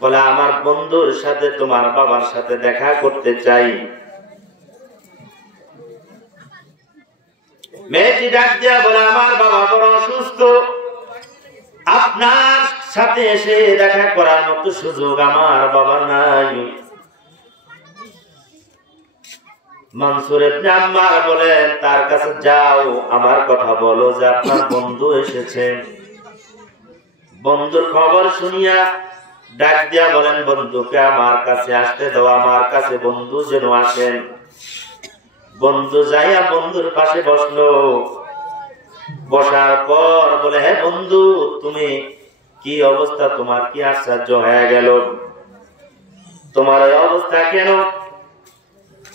বলে আমার বন্ধুর সাথে তোমার বাবার সাথে দেখা করতে চাই। মেয়েটি ডাক দিয়া বলে আমার বাবা বড় অসুস্থ, আপনার সাথে এসে দেখা করার মতো সুযোগ আমার বাবা নাই। মনসুর ইবনে আম্মার বলেন তার কাছে যাও, আমার কথা বলো যে আপনার বন্ধু এসেছেন। বন্ধুর খবর শুনিয়া ডাক দিয়া বলেন বন্ধুকে আমার কাছে আসতে দাও, আমার কাছে বন্ধু যেন আসেন। বন্ধু যাইয়া বন্ধুর পাশে বসলো। বসার পর বলে হ্যাঁ বন্ধু, তুমি কি অবস্থা, তোমার কি আশ্চর্য হয়ে গেল, তোমার এই অবস্থা কেন?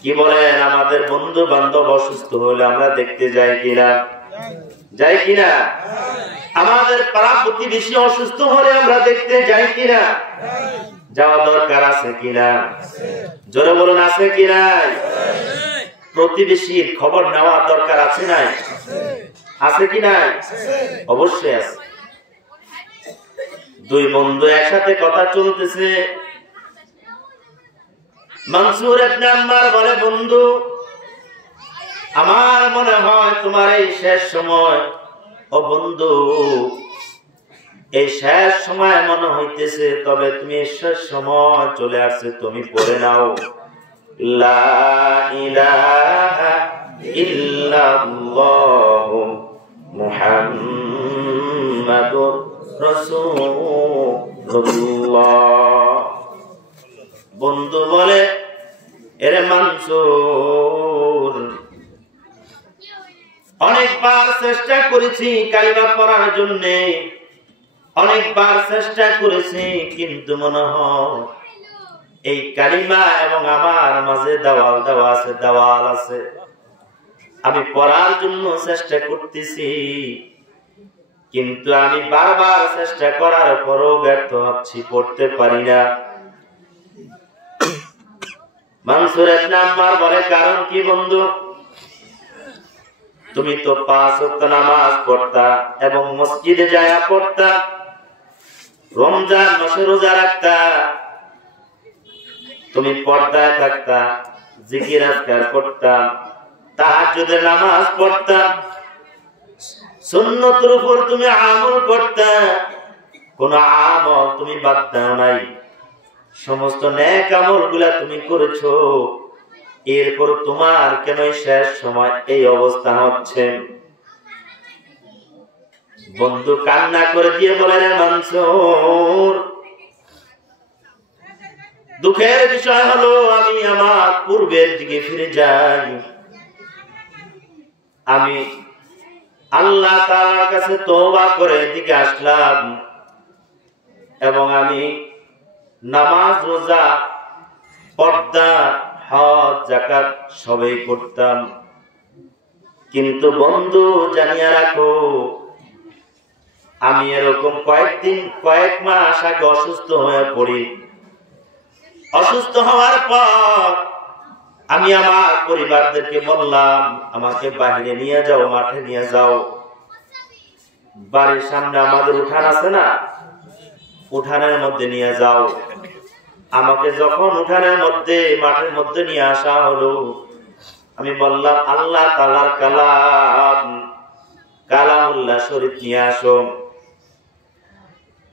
কি বলেন আমাদের বন্ধু বান্ধব অসুস্থ হলে আমরা দেখতে যাই কিনা? যাই কিনা? আমাদের পাড়া প্রতিবেশী অসুস্থ হলে আমরা দেখতে যাই কিনা? যাওয়া দরকার আছে কিনা? জোরে বলুন আছে কিনা? প্রতিবেশীর খবর নেওয়ার দরকার আছে নাই? আছে কি নাই? অবশ্যই আছে। দুই বন্ধু একসাথে কথা চলতেছে। মনসুর ইবনে আম্মার বলে বন্ধু, আমার মনে হয় তোমার এই শেষ সময়। ও বন্ধু, এই শেষ সময় মনে হইতেছে, তবে তুমি শেষ সময় চলে আসছে, তুমি পড়ে নাও লা ইলাহা ইল্লাল্লাহু মুহাম্মাদুর রাসূলুল্লাহ। বন্ধু বলে এরে মনসুর, অনেকবার চেষ্টা করেছি কালিমা পড়ার জন্য, অনেকবার চেষ্টা করেছি, কিন্তু মনে হয় এই কালিমা এবং আমার মাঝে দেওয়াল দেওয়া আছে, দেওয়াল আছে। আমি পড়ার জন্য চেষ্টা করতেছি, কিন্তু আমি বারবার চেষ্টা করার পরও ব্যর্থ হচ্ছি, পড়তে পারি না। মনসুর ইবনে আম্মার বলে কারণ কি বন্ধু? তুমি তো 5 ওয়াক্ত নামাজ পড়তা এবং মসজিদে যায়া পড়তা, রমজান মাসে রোজা রাখতা, তুমি পর্দায় থাকতা, জিকির আজকার করতা, তাহাজ্জুদের নামাজ পড়তা, সুন্নতের উপর তুমি আমল করতা, কোন আমল তুমি বাদ দাও নাই, সমস্ত নেক আমলগুলা তুমি করেছো। এরপর তোমার কেন শেষ সময় এই অবস্থা হচ্ছে? বন্ধু কান্না করে দিয়ে বলে রে মনসুর, দুঃখের বিষয় হলো আমি আমার পূর্বের দিকে ফিরে যাই। আমি আল্লাহ তাআলার কাছে তওবা করে দিকে আসলাম এবং আমি নামাজ, রোজা, পর্দা, হজ, যাকাত সবই করতাম। কিন্তু বন্ধু জানিয়ে রাখো, আমি এরকম কয়েক মাস আগে অসুস্থ হয়ে পড়ি। অসুস্থ হওয়ার পর আমি আমার পরিবারদেরকে বললাম আমাকে বাইরে নিয়ে যাও, মাঠে নিয়ে যাও। বাড়ির সামনে আমাদের উঠান আছে না, উঠানের মধ্যে নিয়ে যাও। আমাকে যখন উঠানের মধ্যে, মাঠের মধ্যে নিয়ে আসা হলো, আমি বললাম আল্লাহ তাআলার কালাম, কালামুল্লাহ শরীফ নিয়ে আসো।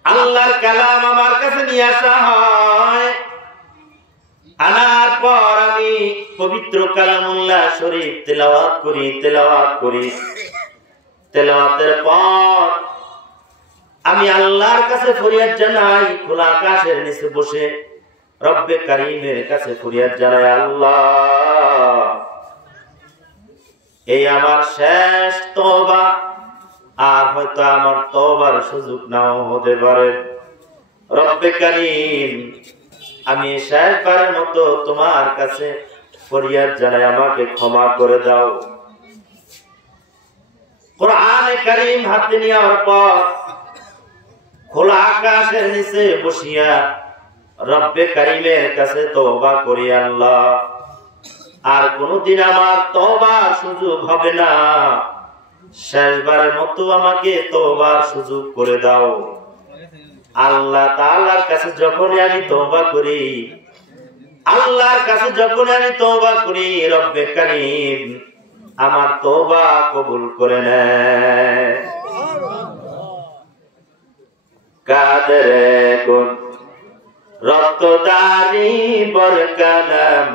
আল্লাহর কালাম আমার কাছে নিয়ে আসা হয়। আনার পর আমি পবিত্র কালামুল্লাহ শরীফ তেলাওয়াত করি। তেলাওয়াতের পর আমি আল্লাহর কাছে ফরিয়াদ জানাই, খোলা আকাশের নিচে বসে রব্বে কারীমের কাছে ফরিয়াদ জানাই, আল্লাহ এই আমার শেষ তওবা, আর হয়তো আমার তওবার সুযোগ নাও হতে পারে। রব্বে কারীম, আমি শেষবারের মতো তোমার কাছে ফরিয়াদ জানাই, আমাকে ক্ষমা করে দাও। কোরআনে কারীম হাতে নেওয়ার পর খোলা আকাশের নিচে বসিয়া রব্বে কারীমের কাছে তওবা করি, আল্লাহ আর কোনদিন আমার তওবার সুযোগ হবে না, শেষবারের মতো আমাকে তওবার সুযোগ করে দাও। আল্লাহ তাআলার কাছে যখনই আমি তওবা করি, আল্লাহর কাছে যখনই আমি তওবা করি, রব্বে কারীম আমার তওবা কবুল করে নেয়। কাদরে কোন রক্তদারি বরকালাম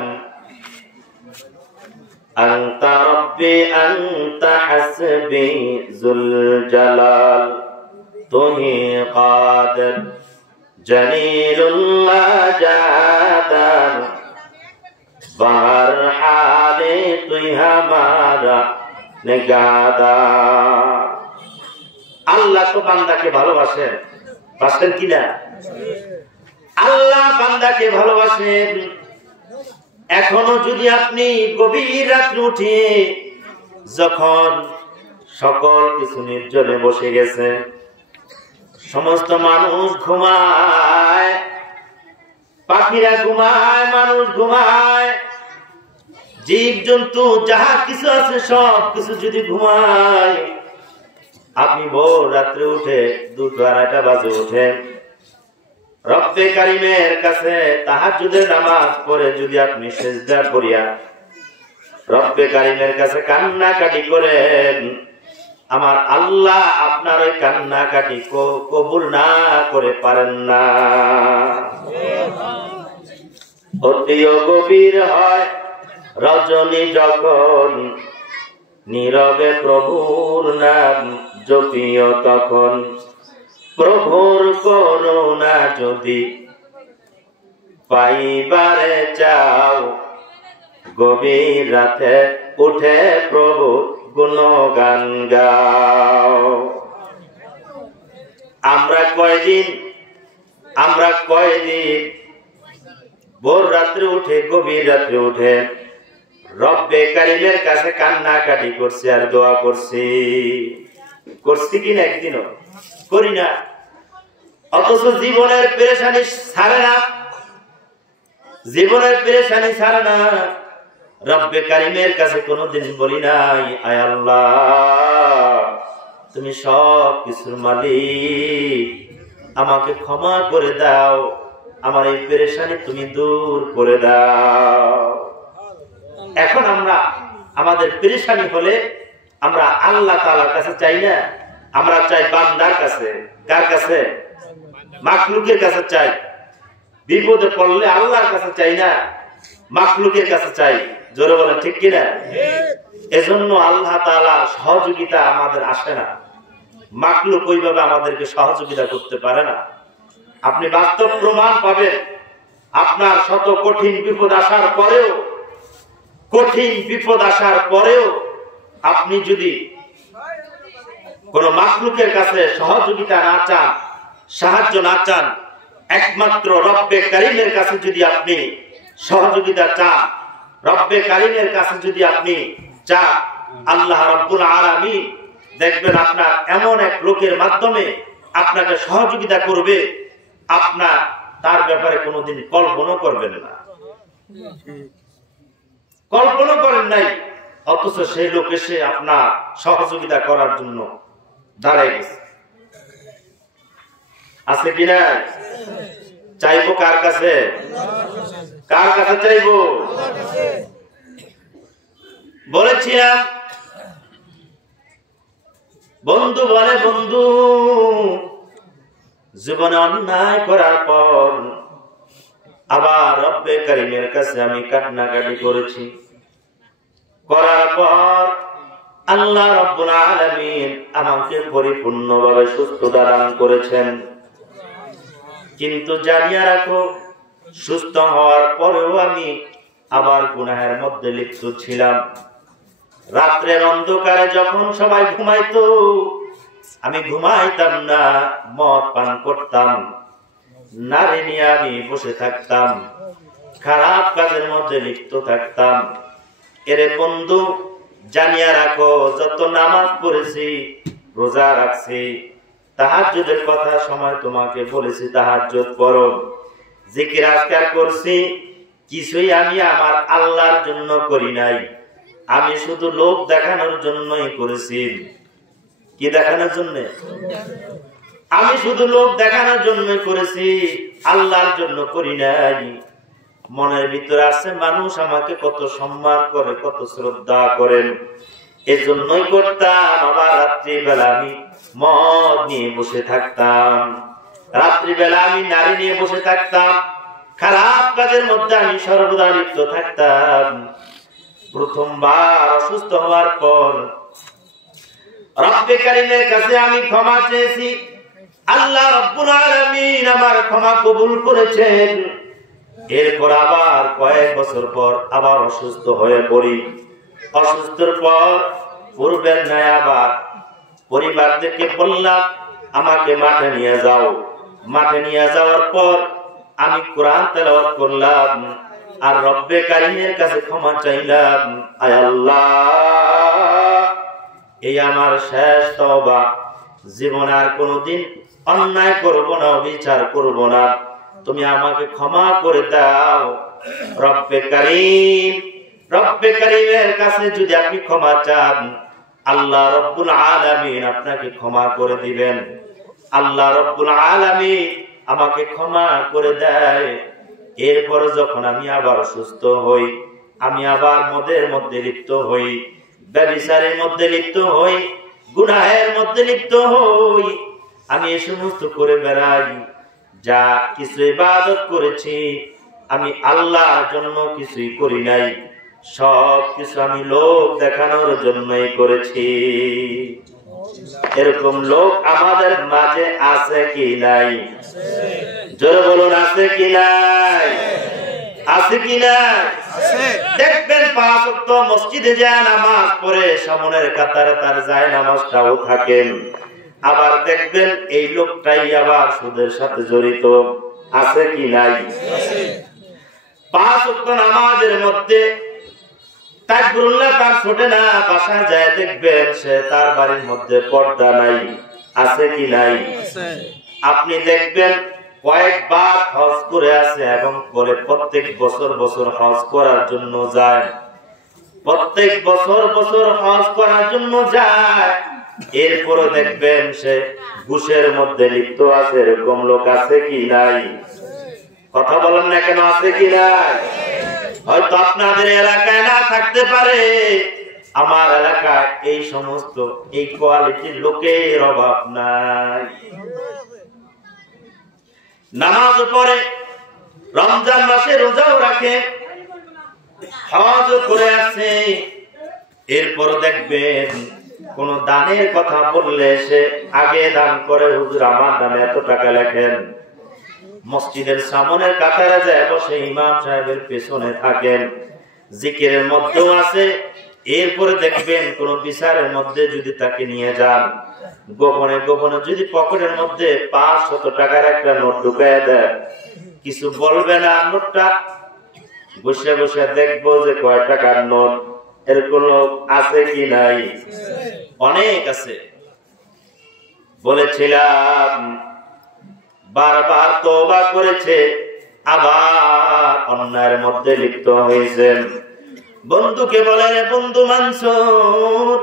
আনতা রব্বি আনতা হাসবি যুল জালাল তুহি কাদের জলিলুল্লাহ জাদার বাহর হালে তুই হামারা নিগাহদার। আল্লাহ তো বান্দাকে ভালোবাসেন, বাসেন কিনা? আল্লাহ বান্দাকে ভালোবাসেন। এখনো যদি আপনি গভীর রাত্রে উঠে যখন সকল কিছু নির্জনে বসে গেছে, সমস্ত মানুষ ঘুমায়, পাখিরা ঘুমায়, মানুষ ঘুমায়, জীব জন্তু যাহা কিছু আছে সব কিছু যদি ঘুমায়, আপনি ভোর রাত্রে উঠে 2-2:30 বাজে উঠেন, রব্বে কারীমের কাছে তাহাজ্জুদের নামাজ পড়ে যদি আপনি সিজদা করিয়া রব্বে কারীমের কাছে কান্নাকাটি করেন, আমার আল্লাহ আপনার ওই কান্নাকাটি কবুল না করে পারেন না। অতিও গভীর হয় রজনী যখন, নীরবে প্রভুর নাম জপিও তখন, প্রভুর করুণা যদি পাইবারে চাও, গভীর রাতে উঠে প্রভু গুণগান গাও। আমরা কয়দিন ভোর রাত্রে উঠে, গভীর রাত্রে উঠে রব্বে কারীমের কাছে কান্নাকাটি করছি আর দোয়া করছি কিনা? একদিনও করি না। অথচ জীবনের পেরেশানি ছাড়ে না, জীবনের পেরেশানি ছাড়ে না। রব্বে কারীমের কাছে কোনোদিন বলি নাই, আয় আল্লাহ তুমি সব কিছুর মালিক, আমাকে ক্ষমা করে দাও, আমার এই পেরেশানি তুমি দূর করে দাও। এখন আমরা আমাদের পেরেশানি হলে আমরা আল্লাহ তাআলার কাছে চাই না, আমরা চাই বান্দার কাছে। কার কাছে? মাখলুকের কাছে চাই। বিপদে পড়লে আল্লাহর কাছে চাই না, মাখলুকের কাছে চাই। জোরে বলেন ঠিক কিনা? এজন্য আল্লাহ তাআলার সহযোগিতা আমাদের আসে না, মাখলুক ওইভাবে আমাদেরকে সহযোগিতা করতে পারে না। আপনি বাস্তব প্রমাণ পাবেন, আপনার শত কঠিন বিপদ আসার পরেও আপনি যদি কোন মাখলুকের কাছে সহযোগিতা না চান, সাহায্য না চান, একমাত্র রব্বে কারীমের কাছে যদি আপনি সহযোগিতা চান, রব্বে কারীমের কাছে যদি আপনি চান, আল্লাহ রাব্বুল আলামিন দেখবেন আপনার এমন এক লোকের মাধ্যমে আপনাকে সহযোগিতা করবে, আপনার তার ব্যাপারে কোনোদিন কল্পনা করবেন না, কল্পনা করেন নাই, অথচ সেই লোক এসে আপনার সহযোগিতা করার জন্য দাঁড়ায় গেছে। আছে কিনা? চাইবো কার কাছে? কার কাছে চাইবো? বলেছিলাম বন্ধু বলে, বন্ধু জীবনে অন্যায় করার পর আবার রব্বে কারীমের কাছে আমি কান্নাকাটি করেছি, করার পর আল্লাহ রাব্বুল আলামিন আমাকে পরিপূর্ণভাবে সুস্থতা দান করেছেন। কিন্তু জানিয়ে রাখো, সুস্থ হওয়ার পরেও আমি আবার গুনাহের মধ্যে লিপ্ত ছিলাম। রাত্রের অন্ধকারে যখন সবাই ঘুমাইতো, আমি ঘুমাইতাম না, মদ পান করতাম, নারী নিয়ে আমি বসে থাকতাম, খারাপ কাজের মধ্যে লিপ্ত থাকতাম। এরে বন্ধু জানিয়ে রাখো, যত নামাজ পড়েছি, রোজা রাখছি, তাহাজ্জুদের কথা সময় তোমাকে বলেছি, তাহাজ্জুদ পড়ো, জিকির আজকার করছি, কিছুই আমি আমার আল্লাহর জন্য করি নাই, আমি শুধু লোক দেখানোর জন্যই করেছি। কি দেখানোর জন্য? আমি শুধু লোক দেখানোর জন্য করেছি, আল্লাহর জন্য করি নাই। মনের ভিতরে আছে মানুষ আমাকে কত সম্মান করে, কত শ্রদ্ধা করেন, এজন্যই করতাম। আবার রাত্রিবেলা আমি মদ নিয়ে বসে থাকতাম, রাত্রিবেলা আমি নারী নিয়ে বসে থাকতাম, খারাপ কাজের মধ্যে আমি সর্বদা লিপ্ত থাকতাম। প্রথমবার অসুস্থ হওয়ার পর রব্বে কারীমের কাছে আমি ক্ষমা চেয়েছি। আল্লাহ রব্বুল আলামিন আমার ক্ষমা কবুল করেছেন। এরপর আবার কয়েক বছর পর আবার অসুস্থ হয়ে পড়ি। অসুস্থর পর পূর্বের ন্যায় আবার পরিবারদেরকে বললাম আমাকে মাঠে নিয়ে যাও। মাঠে নিয়ে যাওয়ার পর আমি কোরআন তেলাওয়াত করলাম আর রব্বে কারীমের কাছে ক্ষমা চাইলাম, আয় আল্লাহ, এই আমার শেষ তওবা, জীবনে আর কোনোদিন অন্যায় করব না, অবিচার করব না, তুমি আমাকে ক্ষমা করে দাও। রব্বে কারীমের কাছে যদি আপনি ক্ষমা চান, আল্লাহ রব্বুল আলামিন আপনাকে ক্ষমা করে দিবেন। আল্লাহ রব্বুল আলামিন আমাকে ক্ষমা করে দেয়। এরপরে যখন আমি আবার সুস্থ হই, আমি আবার মদের মধ্যে লিপ্ত হই, ব্যভিচারের মধ্যে লিপ্ত হই, গুনাহের মধ্যে লিপ্ত হই, আমি এই সমস্ত করে বেড়াই। যা কিছু ইবাদত করেছি আমি আল্লাহর জন্য কিছুই করি নাই, সব কিছু আমি লোক দেখানোর জন্যই করেছি। এরকম লোক আমাদের মাঝে আছে কি নাই? জোরে বলুন, আছে কি নাই? আছে কি নাই? দেখবেন 5 ওয়াক্ত মসজিদে যায় নামাজ পড়ে, সামনের কাতারে তার যায় নামাজটাও থাকেন। আবার দেখবেন এই লোকটাই আবার সুদের সাথে জড়িত, আছে কি নাই? 5 ওয়াক্ত নামাজের মধ্যে তাকবীরুল্লাহ তার ছোটে না, বাসায় যায় দেখবেন সে তার বাড়ির মধ্যে পর্দা নাই, আছে কি নাই? আপনি দেখবেন কয়েকবার হজ করে আছে এবং পরে প্রত্যেক বছর বছর হজ করার জন্য যায়, প্রত্যেক বছর বছর হজ করার জন্য যায়। এরপরে দেখবেন সে ঘুষের মধ্যে লিপ্ত আছে, এরকম লোক আছে কি নাই? কথা বলেন না কেন, আছে কি নাই? হয়তো আপনাদের এলাকায় না থাকতে পারে, আমার এলাকায় এই সমস্ত এই কোয়ালিটির লোকের অভাব নাই। নামাজ পড়ে, রমজান মাসে রোজাও রাখে, হজ করে আছে। এরপর দেখবেন কোন দানের কথা বললে সে আগে দান করে, হুজুর আমার দানে এত টাকা লেখেন। মসজিদের সামনের কাতারে যায় বসে ইমাম সাহেবের পেছনে থাকেন, জিকিরের মধ্যেও আছে। এরপরে দেখবেন কোন বিচারের মধ্যে যদি তাকে নিয়ে যান, গোপনে গোপনে যদি পকেটের মধ্যে 500 টাকার একটা নোট ঢুকায় দেয়, কিছু বলবে না, নোটটা বসে বসে দেখবো যে কয় টাকার নোট। এরকম লোক আছে কি নাই? অনেক আছে। বলেছিলাম বারবার তওবা করেছে, আবার অন্যায়ের মধ্যে লিপ্ত হয়েছেন। বন্ধুকে বলে, রে বন্ধু মানসুর,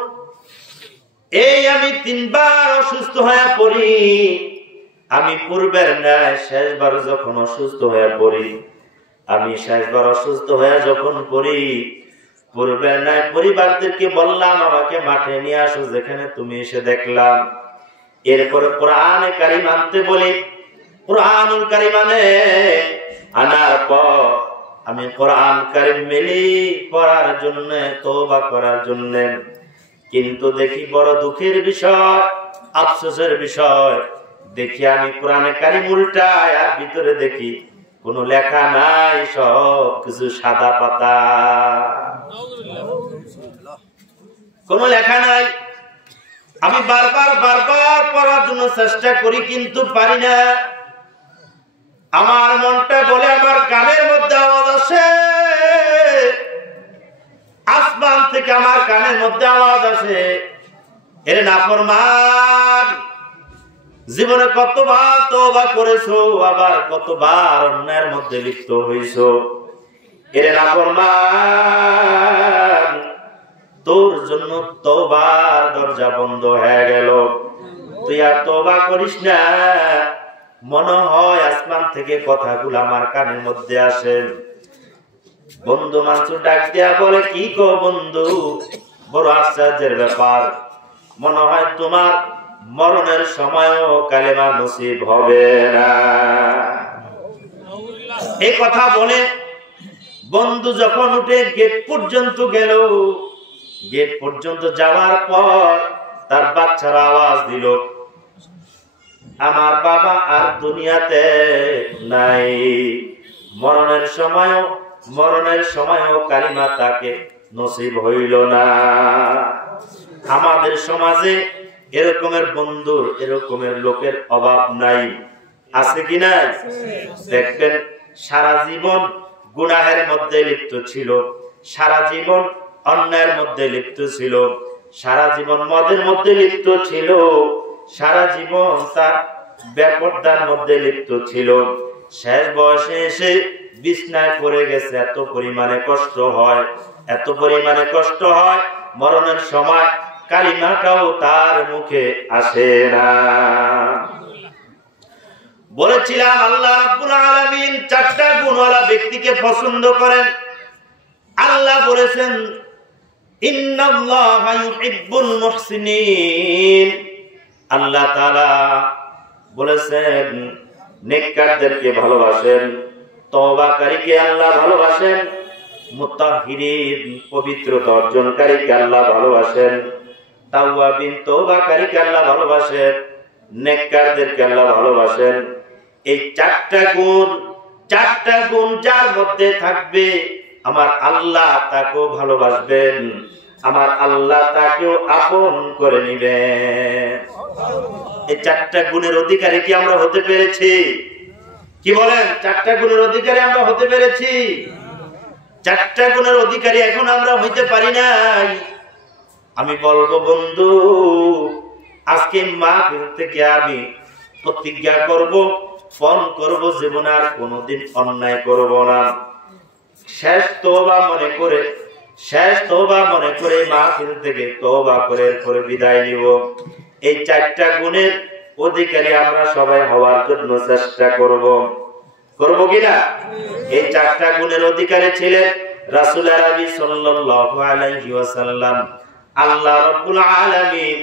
এই আমি 3 বার অসুস্থ হয়ে পড়ি। আমি পূর্বের ন্যায় শেষবার যখন অসুস্থ হয়ে পড়ি, আমি শেষবার অসুস্থ হয়ে যখন পড়ি, পূর্বের ন্যায় পরিবারদেরকে বললাম আমাকে মাঠে নিয়ে আসো, যেখানে তুমি এসে দেখলাম। এরপরে কোরআনে কারীম আনতে বলি, কোরআনুল কারীম আনার পর আমি কোরআন কারীম মিলি পড়ার জন্য, তওবা করার জন্য। কিন্তু দেখি বড় দুঃখের বিষয়, আফসোসের বিষয়, দেখি আমি কোরআনে কারীম উল্টায় আর ভিতরে দেখি কোন লেখা নাই, সব কিছু সাদা পাতা, কোন লেখা নাই। আমি বারবার পড়ার জন্য চেষ্টা করি কিন্তু পারি না। আমার মনটা বলে, আমার কানের মধ্যে আওয়াজ আসে, আসমান থেকে আমার কানের মধ্যে আওয়াজ আসে, এর নাফরমান, জীবনে কতবার তওবা করেছো, আবার কতবার অন্যায়ের মধ্যে লিপ্ত হইছো, এর নাফরমান, তোর জন্য তওবার দরজা বন্ধ হয়ে গেল। তুই আর তওবা করিস না। মনে হয় আসমান থেকে কথাগুলো আমার কানের মধ্যে আসে। বন্ধু মানসুর ডাক দিয়া বলে, কি গো বন্ধু, বড় আশ্চর্যের ব্যাপার, মনে হয় তোমার মরণের সময়ও কালেমা নসিব হবে না। এই কথা বলে বন্ধু যখন উঠে গেট পর্যন্ত গেল, গেট পর্যন্ত যাওয়ার পর তার বাচ্চারা আওয়াজ দিল, আমার বাবা আর দুনিয়াতে নাই। মরণের সময়ও কালিমা তাকে নসিব হইল না। আমাদের সমাজে এরকমের বন্ধুর, এরকমের লোকের অভাব নাই, আছে কি না? দেখবেন সারা জীবন গুনাহের মধ্যে লিপ্ত ছিল, সারা জীবন অন্যায়ের মধ্যে লিপ্ত ছিল, সারা জীবন মদের মধ্যে লিপ্ত ছিল, সারা জীবন তার বেপরদার মধ্যে লিপ্ত ছিল। শেষ বয়সে এসে বিছনায় পড়ে গেছে, এত পরিমাণে কষ্ট হয়, এত পরিমাণে কষ্ট হয়, মরণের সময় কালিমাটাও তার মুখে আসে না। বলেছিলাম আল্লাহ রাব্বুল আলামিন চারটা গুণওয়ালা ব্যক্তিকে পছন্দ করেন। আল্লাহ বলেছেন, ইন্নাল্লাহা ইউহিব্বুল মুহসিনিন। আল্লাহ তাআলা বলেছেন নেককারদেরকে ভালোবাসেন, তওবাকারীকে আল্লাহ ভালোবাসেন, মুতাহহিরিন পবিত্রতা অর্জনকারীকে আল্লাহ ভালোবাসেন, তাওয়াবিন তওবাকারীকে আল্লাহ ভালোবাসেন, নেককারদেরকে আল্লাহ ভালোবাসেন। এই চারটা গুণ যার মধ্যে থাকবে আমার আল্লাহ তাকেও ভালোবাসবেন, আমার আল্লাহ তাকেও আপন করে নিবেন। এই চারটা গুণের অধিকারী কি আমরা হতে পেরেছি? কি বলেন? চারটা গুণের অধিকারী আমরা হতে পেরেছি? চারটা গুণের অধিকারী এখন আমরা হইতে পারি নাই। আমি বলবো বন্ধু, আজকে মাহফিল থেকে আমি প্রতিজ্ঞা করব, ফোন করব, জীবনে আর কোনোদিন অন্যায় করব না। শেষ তওবা মনে করে মাহফিল থেকে তওবা করে বিদায় নিব। এই চারটা গুণের অধিকারী আমরা সবাই হওয়ার জন্য চেষ্টা করব কিনা? এই চারটা গুণের অধিকারী ছিলেন রাসূল আরবি সাল্লাল্লাহু আলাইহি ওয়াসাল্লাম। আল্লাহ রাব্বুল আলামিন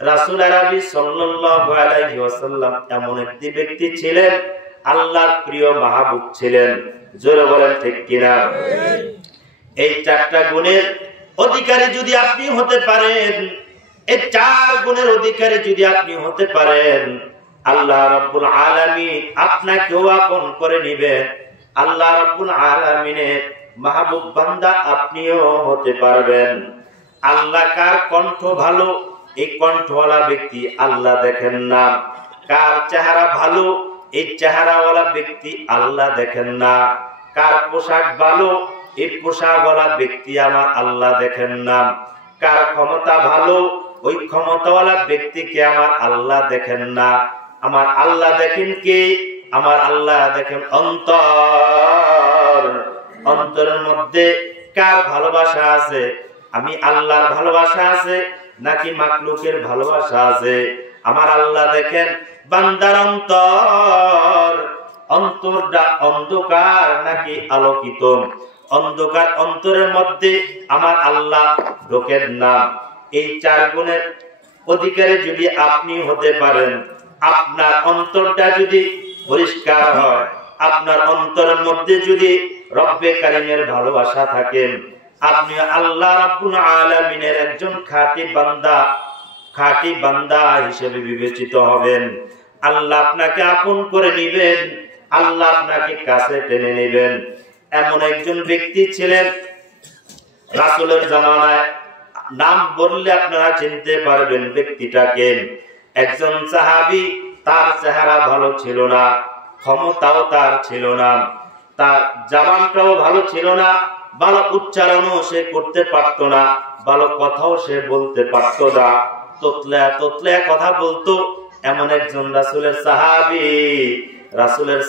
রাসূল আরবি সাল্লাল্লাহু আলাইহি ওয়াসাল্লাম এমন একটি ব্যক্তি ছিলেন, আল্লাহর প্রিয় মাহবুব ছিলেন। জোরে বলেন ঠিক কিনা? এই চারটা গুণের অধিকারী যদি আপনি হতে পারেন, এই চার গুণের অধিকারী যদি আপনি হতে পারেন, আল্লাহ রাব্বুল আলামিন আপনাকেও আপন করে নিবেন। আল্লাহ রাব্বুল আলামিনের মাহবুব বান্দা আপনিও হতে পারবেন। আল্লাহ কার কণ্ঠ ভালো, এই কণ্ঠওয়ালা ব্যক্তি আল্লাহ দেখেন না। কার চেহারা ভালো, এই চেহারাওয়ালা ব্যক্তি আল্লাহ দেখেন না। কার পোশাক ভালো, এই পোশাকওয়ালা ব্যক্তি আমার আল্লাহ দেখেন না। কার ক্ষমতা ভালো, ওই ক্ষমতাওয়ালা ব্যক্তিকে আমার আল্লাহ দেখেন না। আমার আল্লাহ দেখেন কি? আমার আল্লাহ দেখেন অন্তর। অন্তরের মধ্যে কার ভালোবাসা আছে, আমি আল্লাহর ভালোবাসা আছে নাকি মাখলুকের ভালোবাসা আছে? আমার আল্লাহ দেখেন বান্দার অন্তর, অন্তরটা অন্ধকার নাকি আলোকিত। অন্ধকার অন্তরের মধ্যে আমার আল্লাহ ঢোকেন না। এই চার গুণের অধিকারী যদি আপনি হতে পারেন, আপনার অন্তরটা যদি পরিষ্কার হয়, আপনার অন্তরের মধ্যে যদি রব্বে কারিমের ভালোবাসা থাকে, আপনি আল্লাহ রাব্বুল আলামিনের একজন খাঁটি বান্দা হিসেবে বিবেচিত হবেন। আল্লাহ আপনাকে আপন করে নিবেন, আল্লাহ আপনাকে কাছে টেনে নেবেন। এমন একজন ব্যক্তি ছিলেন রাসূলের জামানায়, নাম বললে আপনারা চিনতে পারবেন ব্যক্তিটাকে। একজন সাহাবী, তার চেহারা ভালো ছিল না, ক্ষমতাও তার ছিল না, তার জবানটাও ভালো ছিল না, ভালো উচ্চারণও সে করতে পারত না, ভালো কথাও সে বলতে পারত না, তোতলা কথা বলতো। এমন একজন রাসূলের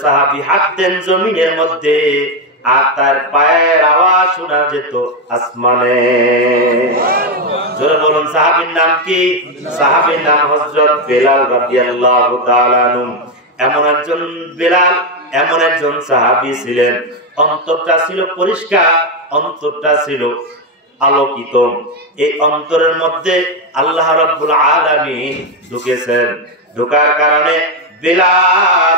সাহাবী হাঁটতেন জমিনের মধ্যে, আর তার পায়ের আওয়াজ শোনা যেত আসমানে। জোরে বলুন সাহাবীর নাম কি? সাহাবীর নাম হযরত বেলাল রাদিয়াল্লাহু তাআলা আনহু। এমন একজন বেলাল, এমন একজন সাহাবী ছিলেন, অন্তরটা ছিল পরিষ্কার, অন্তরটা ছিল আলোকিত। এই অন্তরের মধ্যে আল্লাহ রাব্বুল আলামিন ঢুকেছেন। ঢোকার কারণে বেলাল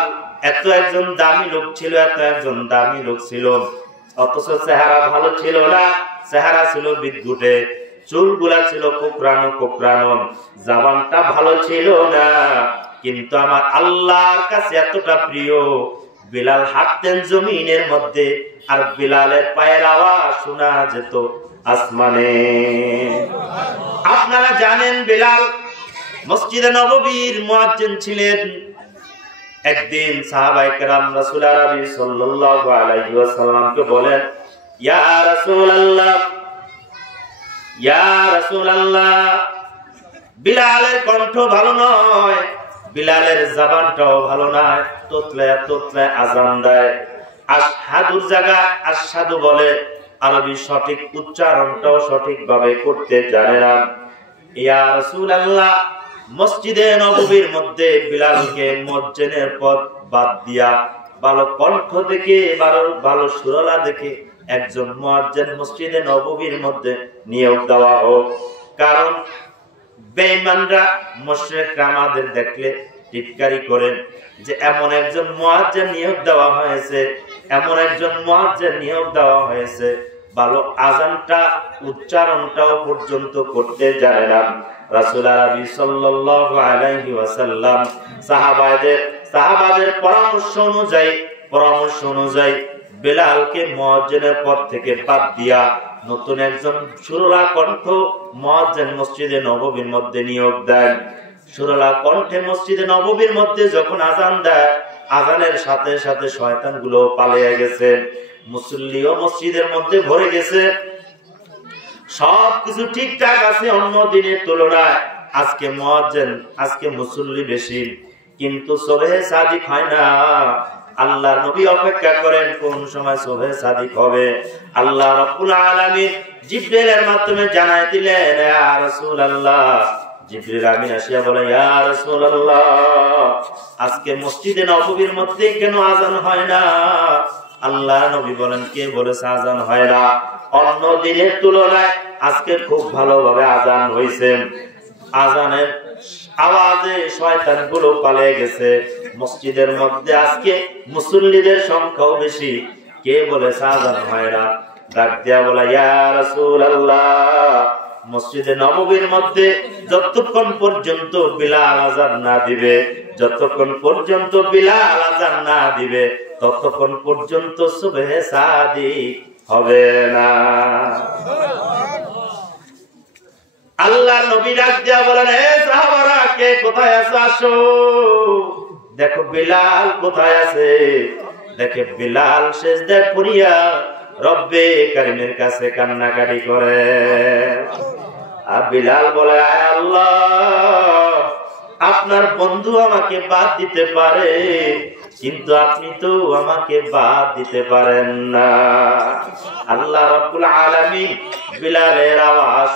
এত একজন দামি লোক ছিল, এত একজন দামি লোক ছিল, অথচ চেহারা ভালো ছিল না, চেহারা ছিল বিদ্যুটে, চুলগুলা ছিল কোকড়ানো কোকড়ানো, জবানটা ভালো ছিল না, কিন্তু আমার আল্লাহর কাছে এতটা প্রিয়। বেলাল হাঁটতেন জমিনের মধ্যে, আর বেলালের পায়ের আওয়াজ শোনা যেত আসমানে। আপনারা জানেন বেলাল মসজিদে নববীর মুয়াজ্জিন ছিলেন। একদিন সাহাবায়ে কেরাম রাসূল আরবি সাল্লাল্লাহু আলাইহি ওয়াসাল্লামকে বলেন, ইয়া রাসূলুল্লাহ, ইয়া রাসূলুল্লাহ, বিলালের কণ্ঠ ভালো নয়, বিলালের জবানটাও ভালো নয়, তোতলে তোতলে আযান দেয়, আশহাদুর জায়গায় আশহাদু বলে, আরবি সঠিক উচ্চারণটাও সঠিকভাবে করতে জানে না। ইয়া রাসূলুল্লাহ, মসজিদে নববীর মধ্যে বিলালকে মুয়াজ্জিনের পদ বাদ দিয়া ভালো কণ্ঠ দেখে, ভালো সুরলা দেখে একজন মুয়াজ্জিন মসজিদে নববীর মধ্যে নিয়োগ দেওয়া হোক। কারণ বেঈমানরা, মুশরিকরা আমাদের দেখলে টিটকারি করেন যে এমন একজন মুয়াজ্জিন নিয়োগ দেওয়া হয়েছে, এমন একজন মুয়াজ্জিন নিয়োগ দেওয়া হয়েছে, ভালো আযানটা উচ্চারণটাও পর্যন্ত করতে জানে না। রাসূল আরবি সাল্লাল্লাহু আলাইহি ওয়াসাল্লাম সাহাবাদের পরামর্শ অনুযায়ী বেলালকে মুয়াজ্জিনের পদ থেকে বাদ দিয়া নতুন একজন সুরলা কণ্ঠ মুয়াজ্জিন মসজিদে নববীর মধ্যে নিয়োগ দেন। সুরলা কণ্ঠে মসজিদে নববীর মধ্যে যখন আযান দেয়, আযানের সাথে সাথে শয়তানগুলো পালিয়ে গেছে, মুসল্লিও মসজিদের মধ্যে ভরে গেছে, সবকিছু ঠিকঠাক আছে। অন্য দিনের তুলনায় আজকে মুয়াজ্জিন, আজকে মুসল্লি বেশি, কিন্তু সুবহে সাদিক হয় না। আল্লাহর নবী অপেক্ষা করেন কোন সময় সুবহে সাদিক হবে। আল্লাহ রাব্বুল আলামিন জিবরাইলের মাধ্যমে জানায় দিলেন, ইয়া রাসূলুল্লাহ, জিবরিল আমিন আসিয়া বলে, ইয়া রাসূলুল্লাহ, আজকে মসজিদে নববীর মধ্যে কেন আযান হয় না? আল্লাহ নবী বলেন, কে বলেছে আযান হয় না? অন্য দিনের তুলনায় আজকে খুব ভালোভাবে আযান হয়েছে, আযানের আওয়াজে শয়তানগুলো পালিয়ে গেছে, মসজিদের মধ্যে আজকে মুসল্লিদের সংখ্যাও বেশি, কে বলেছে আযান হয় না? ডাক দিয়া বলে, ইয়া রাসূলুল্লাহ, মসজিদে নববীর মধ্যে যতক্ষণ পর্যন্ত বিলাল আযান না দিবে, যতক্ষণ পর্যন্ত বিলাল আযান না দিবে, ততক্ষণ পর্যন্ত সুবহে সাদিক হবে না। আল্লাহ নবী ডাক দিয়া বলেন, হে সাহাবারা, কে কোথায় আছো আসো, দেখো বিলাল কোথায় আছে। দেখে বিলাল সিজদায় পড়িয়া রব্বে কারীমের কাছে কান্নাকাটি করে। আর বিলাল বলে, আয় আল্লাহ, আপনার বন্ধু আমাকে বাদ দিতে পারে, কিন্তু আপনি তো আমাকে বাদ দিতে পারেন না। আল্লাহ রাব্বুল আলামিন বিলালের আওয়াজ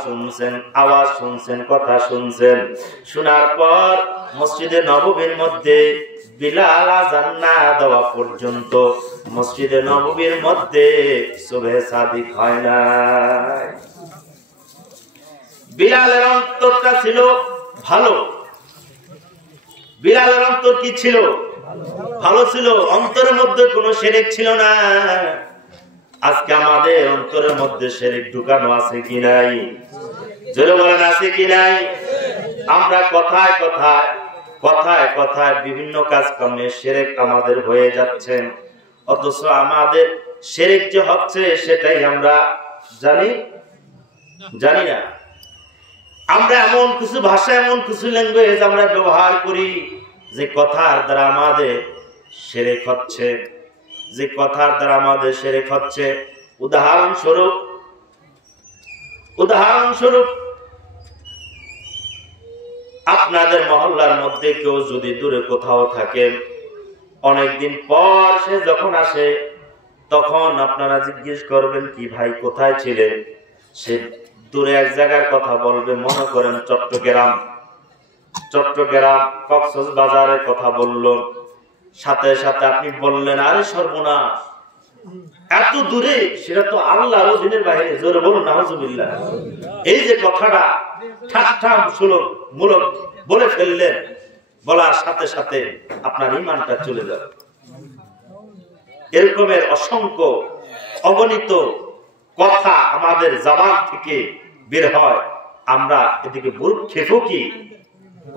শুনছেন, কথা শুনছেন। শোনার পর মসজিদে নববীর মধ্যে বিলাল আযান না দেওয়া পর্যন্ত মসজিদে নববীর মধ্যে সুবহে সাদিক হয় না। বিলালের অন্তরটা ছিল ভালো। বিলালের অন্তর কি ছিল? ভালো ছিল। অন্তরের মধ্যে কোনো শিরক ছিল না। আজকে আমাদের অন্তরের মধ্যে শিরক ঢুকানো আছে কি নাই? জোরে বলেন, আছে কি নাই? আমরা কথায় কথায় বিভিন্ন কাজ কর্মে শিরক আমাদের হয়ে যাচ্ছে, অথচ আমাদের শিরক যে হচ্ছে সেটাই আমরা জানি না। আমরা এমন কিছু ভাষা, এমন কিছু ল্যাঙ্গুয়েজ আমরা ব্যবহার করি যে কথার দ্বারা আমাদের শিরক হচ্ছে, যে কথার দ্বারা আমাদের শিরক হচ্ছে। উদাহরণস্বরূপ আপনাদের মহল্লার মধ্যে কেউ যদি দূরে কোথাও থাকে, অনেকদিন পর সে যখন আসে, তখন আপনারা জিজ্ঞেস করবেন, কি ভাই কোথায় ছিলেন? সে দূরে এক জায়গার কথা বলবে, মনে করেন চট্টগ্রাম কক্সবাজারের কথা বলল, সাথে সাথে আপনি বললেন আরে সর্বনাশ, এত দূরে, সেটা তো আল্লাহর অধীনের বাইরে। জোরে বলুন নাউজুবিল্লাহ। এই যে কথাটা ঠাট্টা মূলক বলে ফেললেন, বলার সাথে সাথে আপনার ঈমানটা চলে যাবে। এরকমের অসংখ্য অগণিত কথা আমাদের জবান থেকে বের হয়, আমরা এদিকে ভ্রুক্ষেপও কি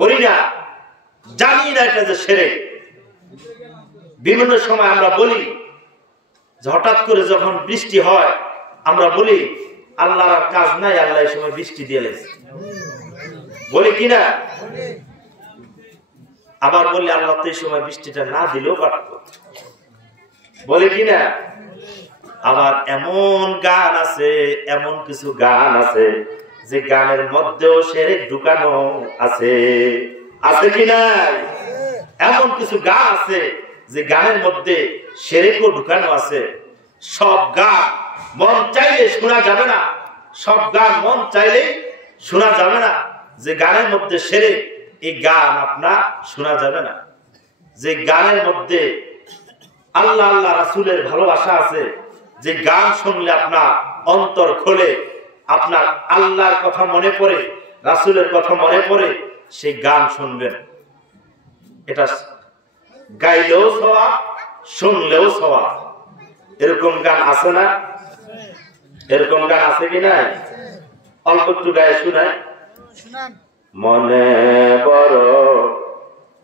করি না, জানি না এটা যে শিরক। বিভিন্ন সময় আমরা বলি, হঠাৎ করে যখন বৃষ্টি হয় আমরা বলি আল্লাহর কাজ নাই, আল্লাহ এই সময় বৃষ্টি দিয়ে গেছে, বলি কিনা? আবার বলি আল্লাহ তো এই সময় বৃষ্টিটা না দিলেও পারত, বলি কিনা? আবার এমন গান আছে, এমন কিছু গান আছে যে গানের মধ্যেও শিরক ঢুকানো আছে, আছে কিনা? এমন কিছু গান আছে যে গানের মধ্যে শিরকও ঢুকানো আছে। সব গান মন চাইলে শোনা যাবে না, সব গান মন চাইলে শোনা যাবে না। যে গানের মধ্যে শিরক, এই গান আপনার শোনা যাবে না। যে গানের মধ্যে আল্লাহ আল্লাহ রাসূলের ভালোবাসা আছে, যে গান শুনলে আপনার অন্তর খোলে, আপনার আল্লাহর কথা মনে পড়ে, রাসূলের কথা মনে পড়ে, সেই গান শুনবেন। এটা গাইলেও সওয়াব, শুনলেও সওয়াব। এরকম গান আছে না? এরকম গান আছে কি না? অল্প একটু গায়ে শোনায়। মনে বড়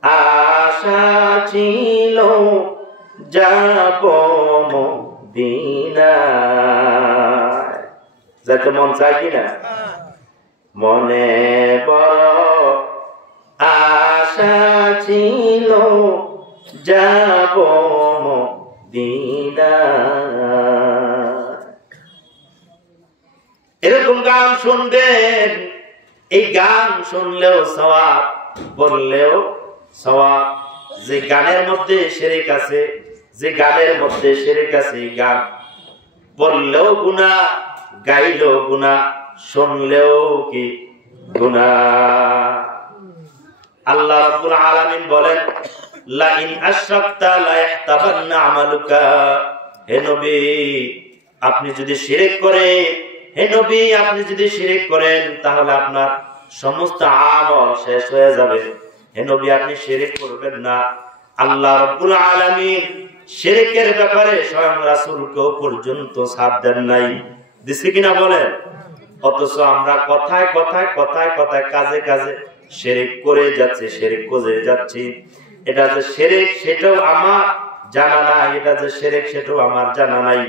আশা ছিল যাব মদিনায়, যাতে মন চায় কিনা? মনে বড় আশা ছিল যাব মদিনায়। এরকম গান শুনবেন। এই গান শুনলেও সওয়াব, বললেও সওয়াব। যে গানের মধ্যে শিরক আছে, যে গানের মধ্যে শিরক আছে, এই গান বললেও গুনাহ, গাইলেও গুনাহ, শুনলেও কি গুনাহ। আল্লাহ রাব্বুল আলামিন বলেন লা ইন আশরাকতা লা ইয়াহতাবান্না আমালুকা। হে নবী, আপনি যদি শিরক করেন, হে নবী আপনি যদি শিরক করেন, তাহলে আপনার সমস্ত আমল শেষ হয়ে যাবে। হে নবী আপনি শিরক করবেন না। আল্লাহ রাব্বুল আলামিন শিরকের ব্যাপারে স্বয়ং রাসূলকেও পর্যন্ত ছাড় দেন নাই। দিছে কিনা বলেন? অথচ আমরা কথায় কথায় কথায় কথায় কাজে কাজে শিরক করে যাচ্ছি, শিরক করে যাচ্ছি। এটা যে শিরক সেটাও আমার জানা নাই, এটা যে শিরক সেটাও আমার জানা নাই।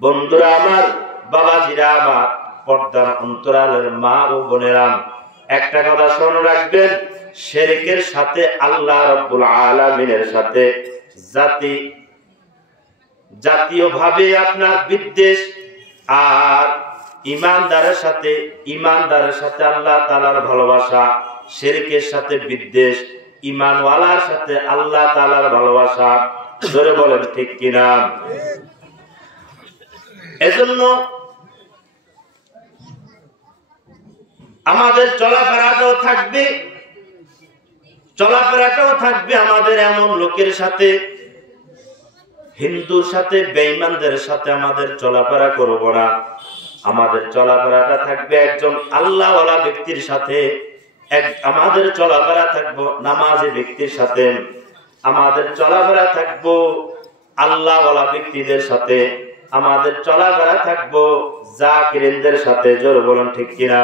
বন্ধুরা আমার, বাবাজিরা আমার, পর্দার অন্তরালের মা ও বোনেরা, একটা কথা স্মরণ রাখবেন, শিরকের সাথে আল্লাহ রাব্বুল আলামিনের সাথে জাতীয়ভাবে আপনার বিদ্বেষ, আর ইমানদারের সাথে আল্লাহ তাআলার ভালোবাসা, শিরকের সাথে বিদ্বেষ, ঈমানওয়ালার সাথে আল্লাহ তাআলার ভালোবাসা। জোরে বলেন ঠিক কিনা? এজন্য আমাদের চলাফেরাটাও থাকবে আমাদের এমন লোকের সাথে, হিন্দুর সাথে, বেঈমানদের সাথে আমাদের চলাফেরা করব না। আমাদের চলাফেরাটা থাকবে একজন আল্লাহওয়ালা ব্যক্তির সাথে, আমাদের চলাফেরা থাকবো নামাজি ব্যক্তির সাথে, আমাদের চলাফেরা থাকবো আল্লাহওয়ালা ব্যক্তিদের সাথে, আমাদের চলাফেরা থাকবো জাকিরিনদের সাথে। জোরে বলুন ঠিক কিনা?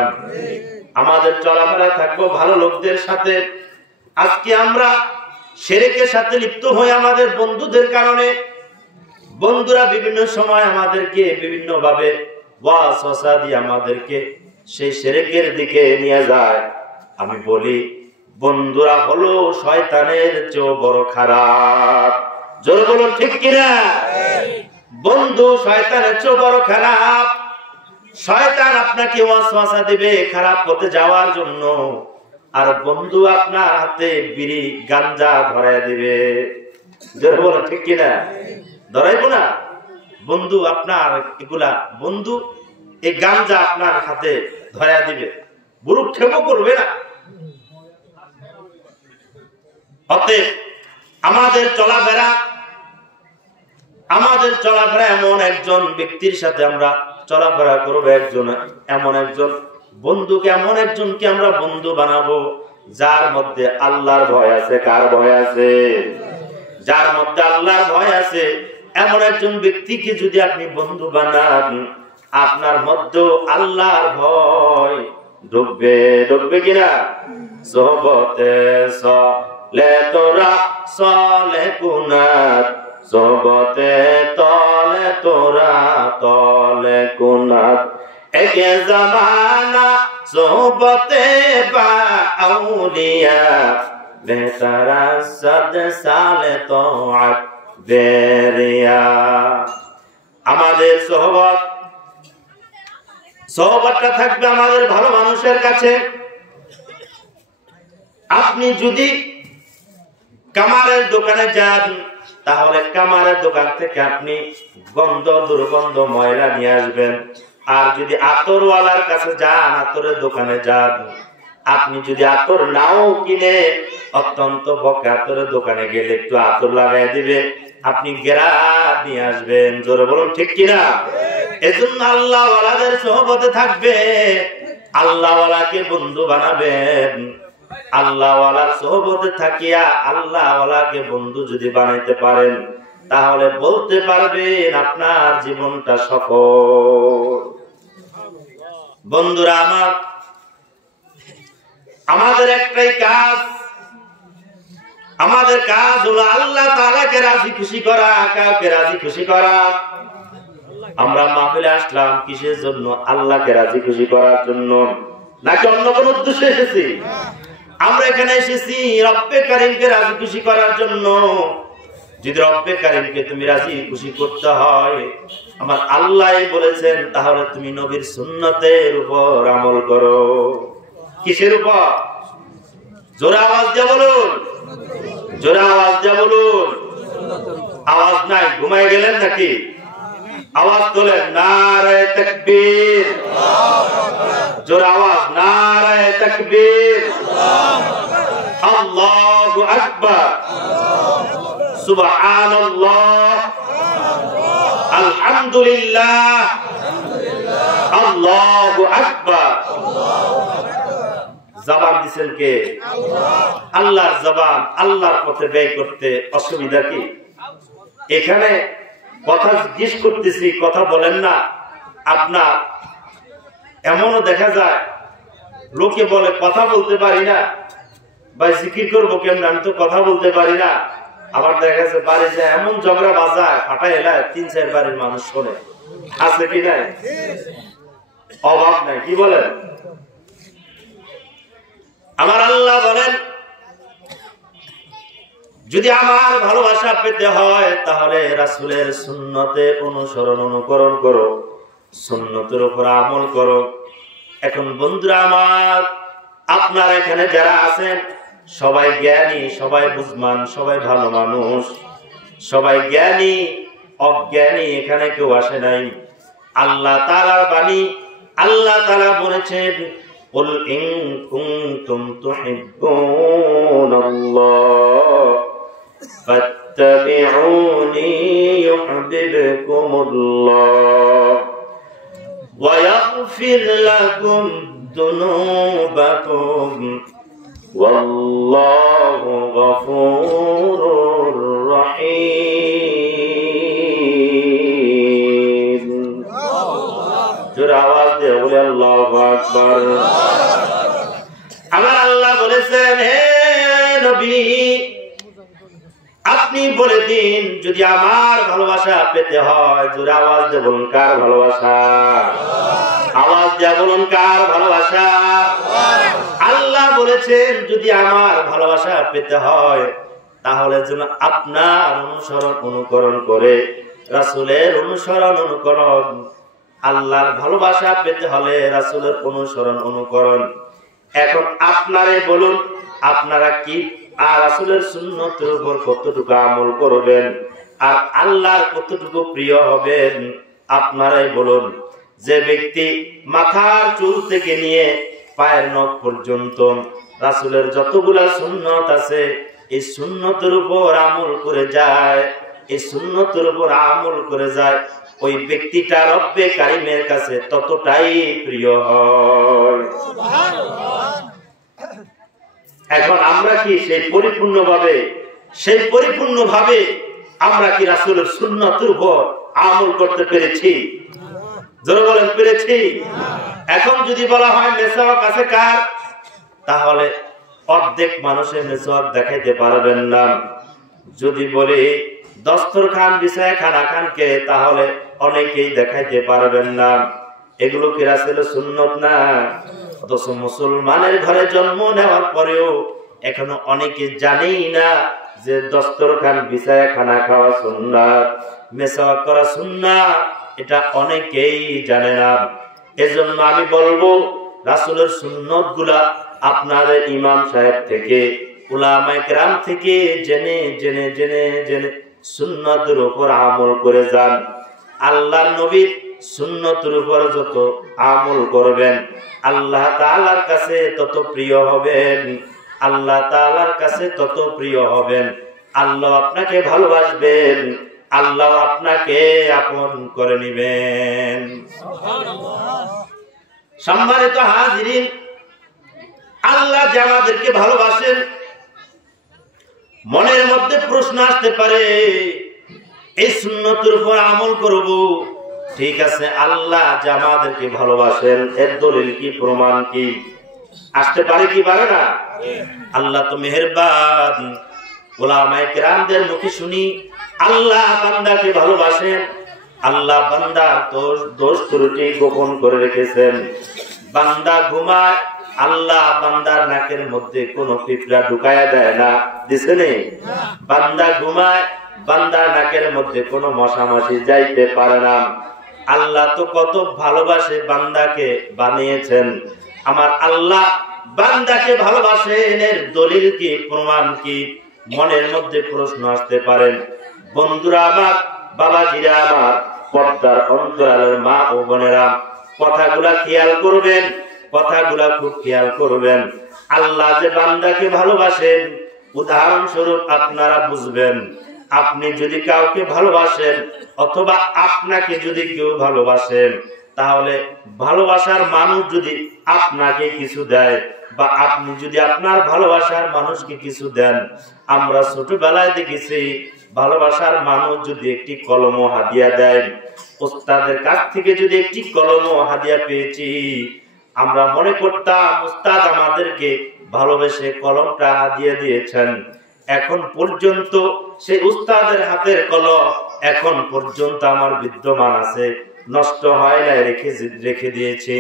আমাদের চলাফেরা থাকবো ভালো লোকদের সাথে। আজকে আমরা শিরকের সাথে লিপ্ত হয়ে আমাদের বন্ধুদের কারণে, বন্ধুরা বিভিন্ন সময় আমাদেরকে বিভিন্ন ভাবে ওয়াসওয়াসা দিয়ে আমাদেরকে সেই শিরকের দিকে নিয়ে যায়। আমি বলি, বন্ধুরা হলো শয়তানের চেয়েও বড় খারাপ। জোরে বলুন ঠিক কিনা? বন্ধু শয়তানের চেয়েও বড় খারাপ। শয়তান আপনাকে ওয়াসওয়াসা দিবে খারাপ পথে যাওয়ার জন্য, আর বন্ধু আপনার হাতে বিড়ি গাঞ্জা ধরায় দিবে। জোরে বলুন ঠিক কিনা? ধরাইবো না? বন্ধু আপনার এগুলা, বন্ধু এই গাঞ্জা আপনার হাতে ধরা দিবে, ভ্রুক্ষেপও করবে না। অতএব আমাদের চলাফেরা এমন একজন ব্যক্তির সাথে আমরা চলাফেরা করবো, এমন একজন বন্ধুকে, এমন একজনকে আমরা বন্ধু বানাবো যার মধ্যে আল্লাহর ভয় আছে। কার ভয় আছে? যার মধ্যে আল্লাহর ভয় আছে এমন একজন ব্যক্তিকে যদি আপনি বন্ধু বানান, আপনার মধ্যে আল্লাহর ভয় ঢুকবে। ঢুকবে কিনা? সোহবতে সলে তোরা সলে কুনাত, সোহবতে তলে তোরা তলে কুনাত, একে জামানা সোহবতে বা আউলিয়া, বেতারা সদ সালে তোআত বেরিয়া। আমাদের সোহবতটা থাকবে আমাদের ভালো মানুষের কাছে। আপনি যদি কামারের দোকানে যান, তাহলে কামারের দোকান থেকে আপনি দুর্গন্ধ ময়লা নিয়ে আসবেন। আর যদি আতরওয়ালার কাছে যান, আতরের দোকানে যান, আপনি যদি আতর নাও কিনে অত্যন্ত বকে আতরের দোকানে গেলে একটু আতর লাগাই দিবে, আপনি গেরা নিয়ে আসবেন। জোরে বলুন ঠিক কিনা? এজন্য আল্লাহওয়ালাদের সোহবতে থাকবে, আল্লাহওয়ালাকে বন্ধু বানাবেন। আল্লাহওয়ালার সোহবতে থাকিয়া আল্লাহওয়ালাকে বন্ধু যদি বানাইতে পারেন, তাহলে বলতে পারবেন আপনার জীবনটা সফল। বন্ধুরা আমার, আমাদের একটাই কাজ, আমাদের কাজ হলো আল্লাহ তাআলাকে রাজি খুশি করা, কাউকে রাজি খুশি করা। আমরা মাহফিলে আসলাম কিসের জন্য? আল্লাহকে রাজি খুশি করার জন্য, নাকি অন্য কোন উদ্দেশ্যে এসেছি? আমরা এখানে এসেছি রব্বে কারীমকে রাজি খুশি করার জন্য। যদি রব্বে কারীমকে তুমি রাজি খুশি করতে হয়, আমার আল্লাহই বলেছেন, তাহলে তুমি নবীর সুন্নতের উপর আমল করো। কিসের উপর? জোরে আওয়াজ দিয়ে বলুন, জোরে আওয়াজ দিয়ে বলুন। আওয়াজ নাই, ঘুমায় গেলেন নাকি? আওয়াজ তোলেন, নারে তাকবীর। জোরে আওয়াজ, নারে তাকবীর, আল্লাহু আকবার, সুবহানাল্লাহ, আলহামদুলিল্লাহ, আল্লাহু আকবার। জবান দিছেন কে? আল্লাহর জবান আল্লাহর পথে ব্যয় করতে অসুবিধা কি? এখানে কথা জিজ্ঞেস করতেছি, কথা বলেন না। আপনার এমনও দেখা যায় লোকে বলে কথা বলতে পারি না, বা জিকির করবো কেমন, আমি তো কথা বলতে পারি না। আবার দেখা যাচ্ছে বাড়ি যায় এমন ঝগড়া বাজায়, ফাটাই এলায় 3-4 বাড়ির মানুষ শোনে। আছে কি নাই? অভাব নাই। কি বলেন? আমার আল্লাহ বলেন, যদি আমার ভালোবাসা পেতে হয় তাহলে রাসূলের সুন্নতে অনুকরণ করো, সুন্নতের উপর আমল করো। এখন বন্ধুরা আমার, আপনারা এখানে যারা আছেন সবাই জ্ঞানী, সবাই বুঝমান, সবাই ভালো মানুষ, সবাই জ্ঞানী, অজ্ঞানী এখানে কেউ আসে নাই। আল্লাহ তাআলার বাণী, আল্লাহ তাআলা বলেছেন, قل إن كنتم تحبون الله فاتبعوني يحببكم الله ويغفر لكم ذنوبكم والله غفور رحيم. জোরে আওয়াজ দিয়ে বলে আল্লাহু আকবার। আমার আল্লাহ বলেছেন, হে নবী আপনি বলে দিন, যদি আমার ভালোবাসা পেতে হয়, জোরে আওয়াজ দিয়ে বলুন কার ভালোবাসা? আওয়াজ দিয়ে বলুন কার ভালোবাসা? আল্লাহ বলেছেন, যদি আমার ভালোবাসা পেতে হয় তাহলে যেন আপনার অনুকরণ করে, রাসূলের অনুকরণ। আল্লাহর ভালোবাসা পেতে হলে রাসূলের অনুকরণ। এখন আপনারাই বলুন, আপনারা কি আর রাসূলের সুন্নতের উপর কতটুকু আমল করবেন, আর আল্লাহর কতটুকু প্রিয় হবেন? আপনারাই বলুন। যে ব্যক্তি মাথার চুল থেকে নিয়ে পায়ের নখ পর্যন্ত রাসূলের যতগুলা সুন্নত আছে এই সুন্নতের উপর আমল করে যায়, এই সুন্নতের উপর আমল করে যায়, ওই ব্যক্তিটা রব্বে কারিমের কাছে ততটাই প্রিয় হয়। এখন আমরা কি সেই পরিপূর্ণভাবে আমরা কি রাসূলের সুন্নতের উপর আমল করতে পেরেছি? জোরে বলেন, পেরেছি? এখন যদি বলা হয় মেসওয়াক আছে কার, তাহলে অর্ধেক মানুষের মেসওয়াক দেখাইতে পারবেন না। যদি বলি দস্তরখান বিছায় খানা খান কে, তাহলে অনেকেই দেখাইতে পারবেন না। এগুলো কি রাসূলের সুন্নত না? অথচ মুসলমানের ঘরে জন্ম নেওয়ার পরেও এখনো অনেকে জানেই না যে দস্তরখান বিছায় খানা খাওয়া সুন্নাত, মেসওয়াক করা সুন্নাত, এটা অনেকেই জানে না। এজন্য আমি বলবো রাসূলের সুন্নত গুলা আপনাদের ইমাম সাহেব থেকে, উলামায়ে কেরাম থেকে জেনে জেনে জেনে জেনে সুন্নতের উপর আমল করে যান। আল্লাহর নবীর সুন্নতের উপর যত আমল করবেন আল্লাহ তাআলার কাছে তত প্রিয় হবেন, আল্লাহ তাআলার কাছে তত প্রিয় হবেন। আল্লাহ আপনাকে ভালোবাসবেন, আল্লাহ আপনাকে আপন করে নেবেন। সম্মানিত হাজিরিন, আল্লাহ যে আমাদেরকে ভালোবাসেন, মনের মধ্যে প্রশ্ন আসতে পারে এই সুন্নতের উপর আমল করব, ঠিক আছে, আল্লাহ যে আমাদেরকে ভালোবাসেন এর দলিল কি, প্রমাণ কি? আসতে পারে কি পারে না? আল্লাহ তো মেহেরবান। উলামায়ে কেরামদের মুখে শুনি আল্লাহ বান্দাকে ভালোবাসেন, আল্লাহ বান্দার দোষ ত্রুটি গোপন করে রেখেছেন। বান্দা ঘুমায়, আল্লাহ বান্দার নাকের মধ্যে কোনো পিঁপড়া ঢুকায়া দেয় না, দিছে নেই? বান্দা ঘুমায়, বান্দার নাকের মধ্যে কোনো মশা মাছি যাইতে পারে না। আল্লাহ তো কত ভালোবাসে বান্দাকে বানিয়েছেন। আমার আল্লাহ বান্দাকে ভালোবাসেন এর দলিল কি, প্রমাণ কি? মনের মধ্যে প্রশ্ন আসতে পারেন। বন্ধুরা আমার, বাবাজিরা আমার, পর্দার অন্তরালের মা ও বোনেরা, কথাগুলা খেয়াল করবেন, কথাগুলা খুব খেয়াল করবেন। আল্লাহ যে বান্দাকে ভালোবাসেন, উদাহরণস্বরূপ আপনারা বুঝবেন। আপনি যদি কাউকে ভালোবাসেন অথবা আপনাকে যদি কেউ ভালোবাসেন, তাহলে ভালোবাসার মানুষ যদি আপনাকে কিছু দেয় বা আপনি যদি আপনার ভালোবাসার মানুষকে কিছু দেন, আমরা ছোটবেলায় দেখেছি ভালোবাসার মানুষ যদি একটি কলম হাদিয়া দেয়, ওস্তাদের কাছ থেকে যদি একটি কলম হাদিয়া পেয়েছি, আমরা মনে করতাম ওস্তাদ আমাদেরকে ভালোবেসে কলমটা হাদিয়া দিয়েছেন। এখন পর্যন্ত সেই উস্তাদের হাতের কলম এখন পর্যন্ত আমার বিদ্যমান আছে, নষ্ট হয় না, রেখে দিয়েছি।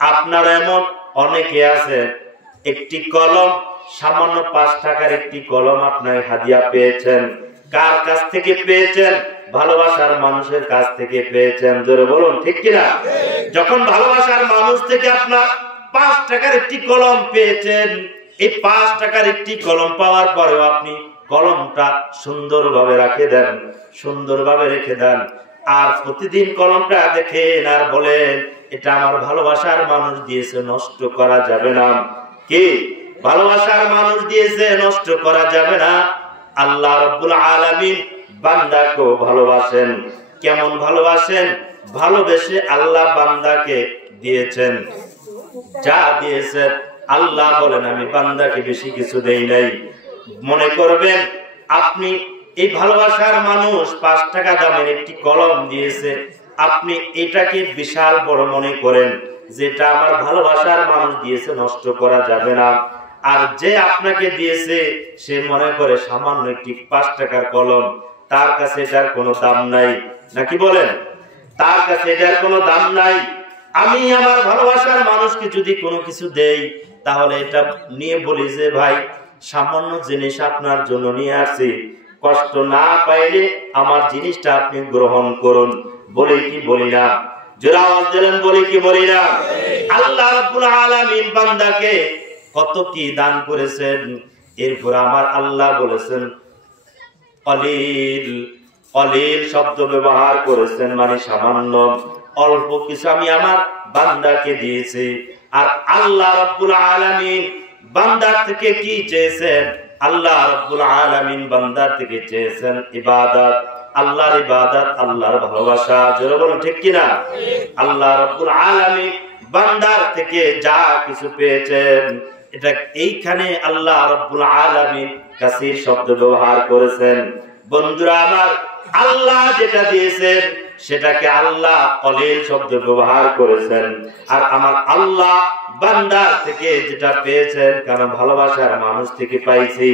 আপনারা এমন অনেকে আছে, একটি কলম, সামান্য 5 টাকার একটি কলম আপনার হাদিয়া পেয়েছেন। কার কাছ থেকে পেয়েছেন? ভালোবাসার মানুষের কাছ থেকে পেয়েছেন। জোরে বলুন, ঠিক কিনা? যখন ভালোবাসার মানুষ থেকে আপনার 5 টাকার একটি কলম পেয়েছেন, এই 5 টাকার একটি কলম পাওয়ার পরেও আপনি কলমটা সুন্দরভাবে রেখে দেন, সুন্দরভাবে রেখে দেন। আর প্রতিদিন কলমটা দেখেন আর বলেন, এটা আমার ভালোবাসার মানুষ দিয়েছে, নষ্ট করা যাবে না। কি ভালোবাসার মানুষ দিয়েছে, নষ্ট করা যাবে না। আল্লাহ রাব্বুল আলামিন বান্দাকে ভালোবাসেন। কেমন ভালোবাসেন? ভালোবেসে আল্লাহ বান্দাকে দিয়েছেন, যা দিয়েছেন আল্লাহ বলেন আমি বান্দাকে বেশি কিছু দেই নাই। মনে করবেন আপনি এই ভালোবাসার মানুষ 5 টাকা দামের একটি কলম দিয়েছে, আপনি এটাকে বিশাল বড় মনে করেন, যেটা আমার ভালোবাসার মানুষ দিয়েছে, নষ্ট করা যাবে না। আর যে আপনাকে দিয়েছে সে মনে করে সামান্য একটি 5 টাকার কলম, তার কাছে এটার কোনো দাম নাই, নাকি বলেন? তার কাছে এটার কোনো দাম নাই। আমি আমার ভালোবাসার মানুষকে যদি কোনো কিছু দেই, তাহলে এটা নিয়ে বলি যে ভাই সামান্য জিনিস আপনার জন্য নিয়ে আসছি, কষ্ট না পাইলে আমার জিনিসটা আপনি গ্রহণ করুন। বলি কি বলি না? জোরে আওয়াজ দিলেন, বলি কি বলি না? আল্লাহ রাব্বুল আলামিন বান্দাকে কত কি দান করেছেন। এরপর আমার আল্লাহ বলেছেন, কলিল কলিল শব্দ ব্যবহার করেছেন, মানে সামান্য অল্প কিছু আমি আমার বান্দাকে দিয়েছি। আর আল্লাহ রাব্বুল আলামিন বান্দার থেকে কি চেয়েছেন? আল্লাহ রাব্বুল আলামিন বান্দার থেকে চেয়েছেন ইবাদত, আল্লাহর ইবাদত, আল্লাহর ভালোবাসা। জোরে বলুন ঠিক কিনা? আল্লাহ রাব্বুল আলামিন বান্দার থেকে যা কিছু পেয়েছেন, এটা এইখানে আল্লাহ রাব্বুল আলামিন কাসীর শব্দ ব্যবহার করেছেন। বন্ধুরা আমার, আল্লাহ যেটা দিয়েছেন সেটাকে আল্লাহ কলিল শব্দ ব্যবহার করেছেন। আর আমার আল্লাহ বান্দার থেকে যেটা পেয়েছেন, কারণ ভালোবাসার মানুষ থেকে পাইছি,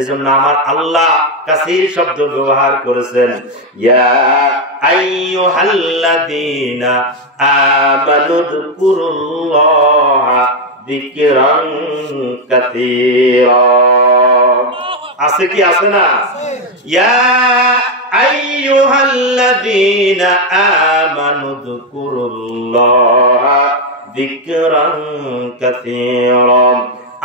এজন্য আমার আল্লাহ কাসীর শব্দ ব্যবহার করেছেন। ইয়া আইয়ুহাল্লাযীনা আমানু যকুরুল্লাহা যিকরান কাসীরা। আছে কি আছে না? ইয়া আইয়ুহাল্লাযীনা আমানু যকুরুল্লাহা যিকরান কাসীরা।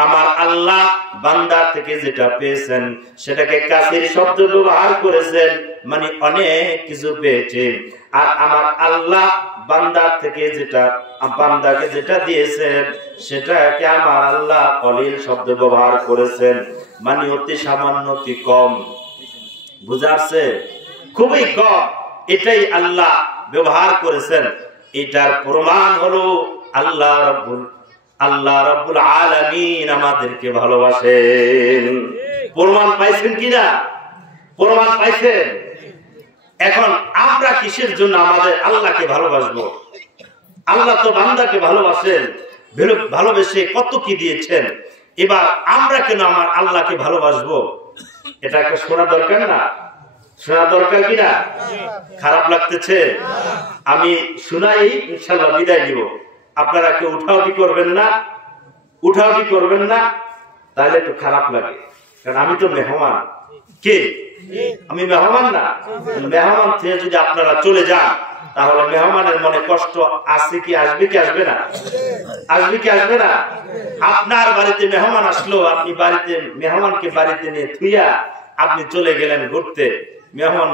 আমার আল্লাহ বান্দার থেকে যেটা পেয়েছেন সেটাকে কাসীর শব্দ ব্যবহার করেছেন, মানে অনেক কিছু পেয়েছে। আর আমার আল্লাহ বান্দার থেকে যেটা বান্দাকে যেটা দিয়েছেন সেটাকে আমার আল্লাহ কলিল শব্দ ব্যবহার করেছেন, মানে অতি সামান্য, অতি কম। বুঝাচ্ছে? খুবই কম, এটাই আল্লাহ ব্যবহার করেছেন। এটার প্রমাণ হলো আল্লাহ রাব্বুল আলামিন আমাদেরকে ভালোবাসেন। প্রমাণ পাইছেন কিনা? প্রমাণ পাইছেন। এখন আমরা কিসের জন্য আমাদের আল্লাহকে ভালোবাসবো? আল্লাহ তো বান্দাকে ভালোবাসেন, ভালোবেসে কত কি দিয়েছেন। এবার আমরা কেন আমার আল্লাহকে ভালোবাসবো? এটা একটা শোনা দরকার না? শোনা দরকার কিনা? খারাপ লাগতেছে? আমি শোনাই, ইনশাআল্লাহ বিদায় দিব। আপনারা কেউ উঠাউঠি করবেন না, উঠাউঠি করবেন না, তাহলে একটু খারাপ লাগে। কারণ আমি তো মেহমান। কে? আমি মেহমান না? মেহমান থেকে যদি আপনারা চলে যান, তাহলে মেহমানের মনে কষ্ট আছে কি? আসবে কি আসবে না? আসবে কি আসবে না? আপনার বাড়িতে মেহমান আসলো, আপনি বাড়িতে মেহমানকে বাড়িতে নিয়ে থুইয়া আপনি চলে গেলেন ঘুরতে। মেহমান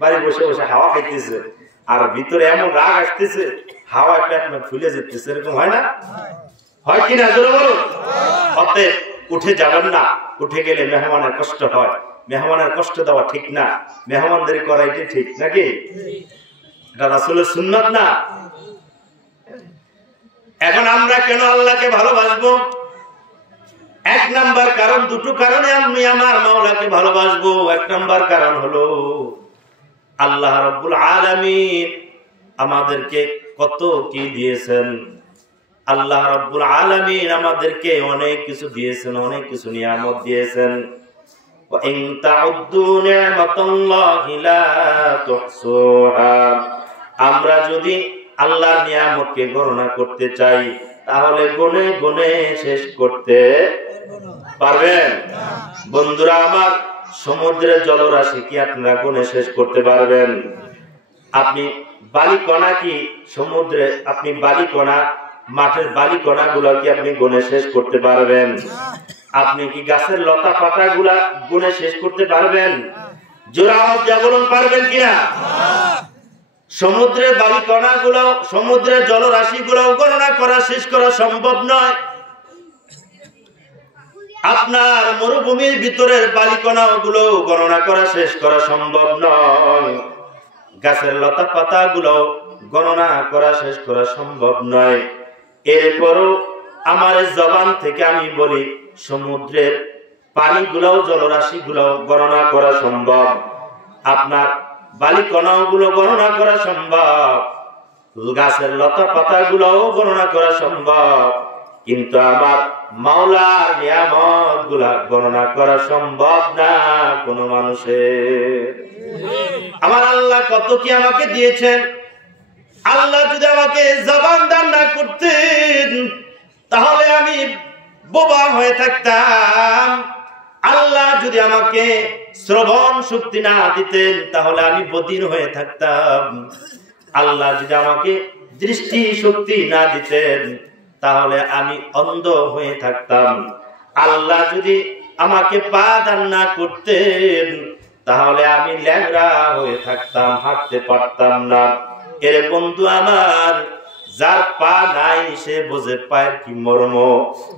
বাড়ি বসে বসে হাওয়া খাইতেছে, আর ভিতরে এমন রাগ আসতেছে, হাওয়ায় পেট ফুলে যেতেছে। এরকম হয় না? হয় কিনা? জোরে বলুন। অতএব উঠে যাবেন না। উঠে গেলে মেহমানের কষ্ট হয়। মেহমানের কষ্ট দেওয়া ঠিক না, মেহমানদারি করা এটি ঠিক নাকি? এটা রাসূলের সুন্নাত না? এখন আমরা কেন আল্লাহকে ভালোবাসবো? এক নাম্বার কারণ, দুটো কারণে আমি আমার মাওলাকে ভালোবাসবো। এক নাম্বার কারণ হলো আল্লাহ রাব্বুল আলামিন আমাদেরকে কত কি দিয়েছেন। আল্লাহ রাব্বুল আলামিন আমাদেরকে অনেক কিছু দিয়েছেন, অনেক কিছু নিয়ামত দিয়েছেন। ওয়া ইন তাউদ্দু নি'মাতাল্লাহি লা তুহসুহা। আমরা যদি আল্লাহর নিয়ামতকে গণনা করতে চাই, তাহলে গুনে গুনে শেষ করতে পারবেন? বন্ধুরা আমার, সমুদ্রের জলরাশি কি আপনারা গুনে শেষ করতে পারবেন? আপনি বালিকণা কি সমুদ্রে, আপনি বালিকণা, মাঠের বালিকণা গুলা কি আপনি গুনে শেষ করতে পারবেন? আপনি কি গাছের লতা পাতা গুলা গুনে শেষ করতে পারবেন? জোরে আওয়াজ দিয়ে বলুন, পারবেন কিনা? সমুদ্রের বালিকণা গুলো, সমুদ্রের জলরাশি গুলো গণনা করা শেষ করা সম্ভব নয়। আপনার মরুভূমির ভিতরের বালিকণা গুলো গণনা করা শেষ করা সম্ভব নয়। গাছের লতা পাতা গুলো গণনা করা শেষ করা সম্ভব নয়। এরপরও আমার জবান থেকে আমি বলি, সমুদ্রের পানি গুলাও, জলরাশি গুলাও গণনা করা সম্ভব। আপনার বালিকণা গুলো গণনা করা সম্ভব, গাছের লতা পাতা গুলাও গণনা করা সম্ভব, কিন্তু আমার মাওলার নিয়ামত গুলা গণনা করা সম্ভব না কোন মানুষের। আমার আল্লাহ কত কি আমাকে দিয়েছেন। আল্লাহ যদি আমাকে জবান দান না করতেন, তাহলে আমি বোবা হয়ে থাকতাম। আল্লাহ যদি আমাকে শ্রবণ শক্তি না দিতেন, তাহলে আমি বধির হয়ে থাকতাম। আল্লাহ যদি আমাকে দৃষ্টি শক্তি না দিতেন, তাহলে আমি অন্ধ হয়ে থাকতাম। আল্লাহ যদি আমাকে পা দান না করতেন, তাহলে আমি ল্যাংড়া হয়ে থাকতাম, হাঁটতে পারতাম না। এর বন্ধু আমার, যার পা নাই সে বোঝে পায়ের কি মর্ম,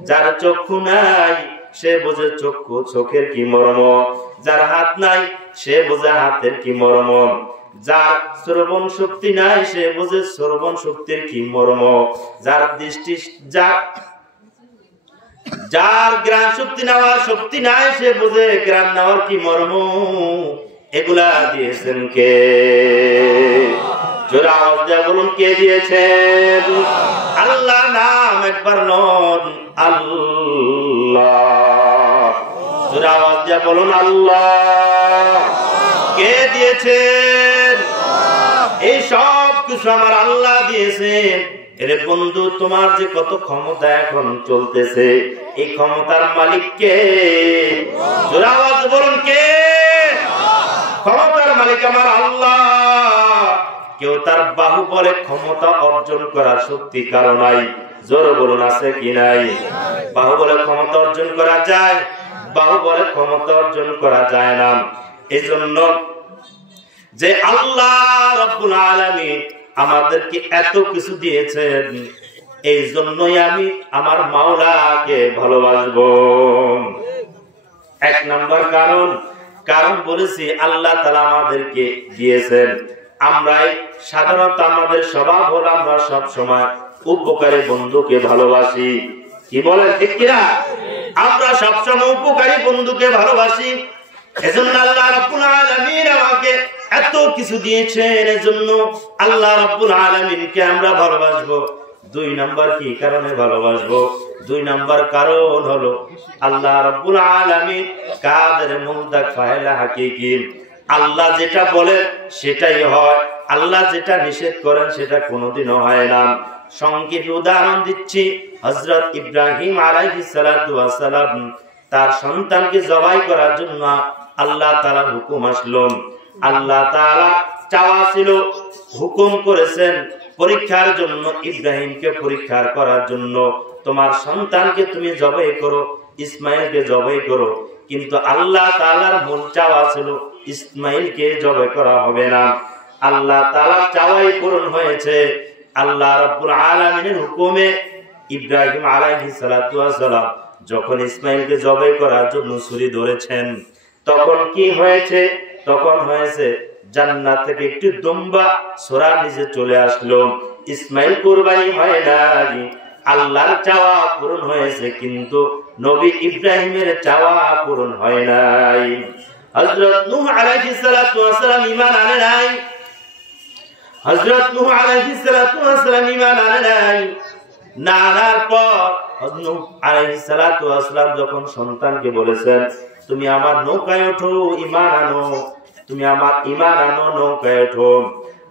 যার চক্ষু নাই সে বোঝে চোখের কি মর্ম, যার হাত নাই সে বোঝে হাতের কি মর্ম, যার শ্রবণ শক্তি নাই সে বোঝে শ্রবণ শক্তির কি মর্ম, যার দৃষ্টি যার গ্রাণ শক্তি নেওয়ার শক্তি নাই সে বোঝে গ্রাণ নেওয়ার কি মর্ম। এগুলা দিয়েছেন কে? জোরে আওয়াজ দিয়ে বলুন, কে দিয়েছেন? আল্লাহ নাম একবার নন, আল্লাহ। জোরে আওয়াজ দিয়ে বলুন, আল্লাহ। কে দিয়েছেন? এই সব কিছু আমার আল্লাহ দিয়েছেন। এর বন্ধু, তোমার যে কত ক্ষমতা এখন চলতেছে, এই ক্ষমতার মালিক কে? জোরে আওয়াজ বলুন, কে? ক্ষমতার মালিক আমার আল্লাহ। কেউ তার বাহুবলে ক্ষমতা অর্জন করার শক্তি কারো নাই। জোরে বলুন, আছে কি নাই? বাহুবলে ক্ষমতা অর্জন করা যায়, বাহুবলে ক্ষমতা অর্জন করা যায় না। এই জন্য যে আল্লাহ রাব্বুল আলামিন আমাদেরকে এত কিছু দিয়েছেন, এই জন্যই আমি আমার মাওলাকে ভালোবাসবো। এক নাম্বার কারণ বলেছি, আল্লাহ তাআলা আমাদেরকে দিয়েছেন। আমরাই সাধারণত আমাদের স্বভাব হলো আমরা সব সময় উপকারী বন্ধুকে ভালোবাসি। কি বলেন, ঠিক কিনা? আমরা সবসময় উপকারী বন্ধুকে ভালোবাসি। এজন্য আল্লাহ রাব্বুল আলামিন আমাকে এত কিছু দিয়েছেন, এজন্য আল্লাহ রাব্বুল আলামিনকে আমরা ভালোবাসবো। দুই নাম্বার কি কারণে ভালোবাসবো? দুই নাম্বার কারণ হলো আল্লাহ রাব্বুল আলামিন কাদের মুলতাক ফাইলা হাকিকি। আল্লাহ যেটা বলেন সেটাই হয়, আল্লাহ যেটা নিষেধ করেন সেটা কোনোদিনও হয় না। সংক্ষেপে উদাহরণ দিচ্ছি, হযরত ইব্রাহিম আলাইহিস সালাতু ওয়াস সালাম তার সন্তানকে জবাই করার জন্য আল্লাহ তাআলার হুকুম আসলো। আল্লাহ তাআলা চাওয়া ছিল, হুকুম করেছেন পরীক্ষার জন্য, ইব্রাহিমকে পরীক্ষা করার জন্য, তোমার সন্তানকে তুমি জবাই করো, ইসমাইলকে জবাই করো। কিন্তু আল্লাহ তাআলার মূল চাওয়া ছিল ইসমাইলকে জবাই করা হবে না। আল্লাহ তাআলার চাওয়াই পূরণ হয়েছে। আল্লাহ রাব্বুল আলামিনের হুকুমে ইব্রাহিম আলাইহিস সালাতু ওয়াস সালাম যখন ইসমাইলকে জবাই করার জন্য ছুরি ধরেছেন, তখন কি হয়েছে? তখন হয়েছে জান্নাত থেকে একটি দুম্বা ছোরা নিচে চলে আসলো। ইসমাইল কুরবানি হয় নাই, আল্লাহর চাওয়া পূরণ হয়েছে, কিন্তু নবী ইব্রাহিমের চাওয়া পূরণ হয় নাই। হযরত নূহ আলাইহিস সালাতু ওয়াস সালাম ঈমান আনে নাই। হযরত নূহ আলাইহিস সালাতু ওয়াস সালাম ঈমান আনে নাই। না আনার পর নূহ আলাইহিস সালাতু ওয়াস সালাম যখন সন্তানকে বলেছেন, তুমি আমার নৌকায় ওঠো, ঈমান আনো, তুমি আমার ঈমান আনো, নৌকায় ওঠো।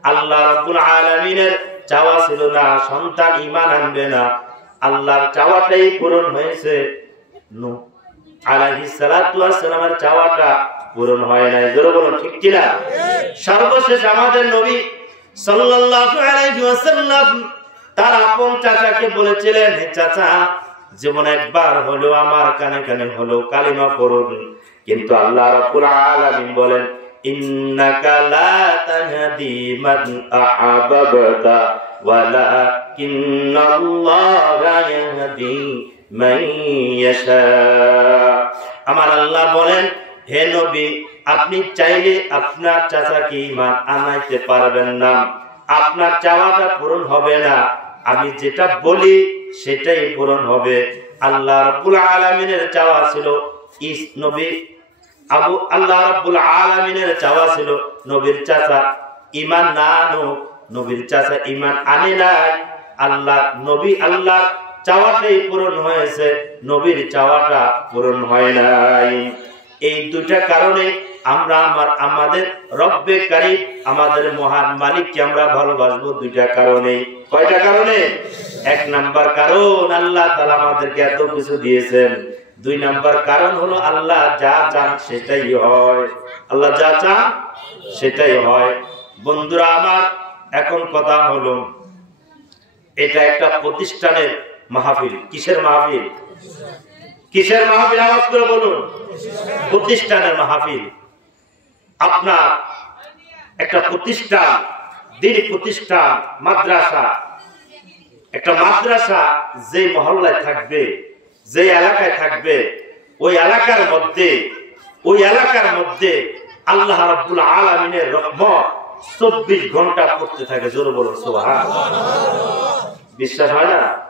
আল্লাহ রাব্বুল আলামিনের চাওয়া ছিল না সন্তান ঈমান আনবে না, আল্লাহর চাওয়াটাই পূরণ হয়েছে। নূহ আলাইহিস সালাতু ওয়াস সালামের চাওয়াটা পূরণ হয় নাই। জোরে বলুন, ঠিক কি না? সর্বশেষ আমাদের নবী সাল্লাল্লাহু আলাইহি ওয়াসাল্লাম তার আপন চাচাকে বলেছিলেন, হে চাচা, জীবনে একবার হলো আমার কানে কানে হলো কালিমা পড়ুন। কিন্তু আল্লাহ রাব্বুল আলামিন বলেন, ইন্নাকা লা তাহদি মান আহাবাবতা ওয়ালাকিন্নাল্লাহা ইয়াহদি মান ইয়াশা। আমার আল্লাহ বলেন, হে নবী, আপনি চাইলে আপনার চাচাকে ঈমান আনাইতে পারবেন না, আপনার চাওয়াটা পূরণ হবে না, আমি যেটা বলি সেটাই পূরণ হবে। আল্লাহ রাব্বুল আলামিনের চাওয়া ছিল নবী আল্লাহ রাব্বুল আলামিনের চাওয়া ছিল নবীর চাচা ঈমান না আনুক, নবীর চাচা ঈমান আনে নাই। আল্লাহ চাওয়াটাই পূরণ হয়েছে, নবীর চাওয়াটা পূরণ হয় নাই। এই দুইটা কারণে আমরা আমাদের রব্বে কারীম, আমাদের মহান মালিককে আমরা ভালোবাসবো। দুইটা কারণে। কয়টা কারণে? এক নাম্বার কারণ, আল্লাহ তাআলা আমাদেরকে এত কিছু দিয়েছেন। দুই নাম্বার কারণ হলো আল্লাহ যা চান সেটাই হয়। আল্লাহ যা চান সেটাই হয়। বন্ধুরা আমার, এখন কথা হলো, এটা একটা প্রতিষ্ঠানের মাহফিল। কিসের মাহফিল? কিসের মাহফিল? আওয়াজ করে বলুন। প্রতিষ্ঠানের মাহফিল। আপনার একটা প্রতিষ্ঠান, দিনী প্রতিষ্ঠান, মাদ্রাসা, একটা মাদ্রাসা যে মহল্লায় থাকবে, যে এলাকায় থাকবে, ওই এলাকার মধ্যে আল্লাহ রাব্বুল আলামিনের রহমত 24 ঘন্টা পড়তে থাকে। জোরে বলুন সুবহানাল্লাহ। বিশ্বাস হয় না?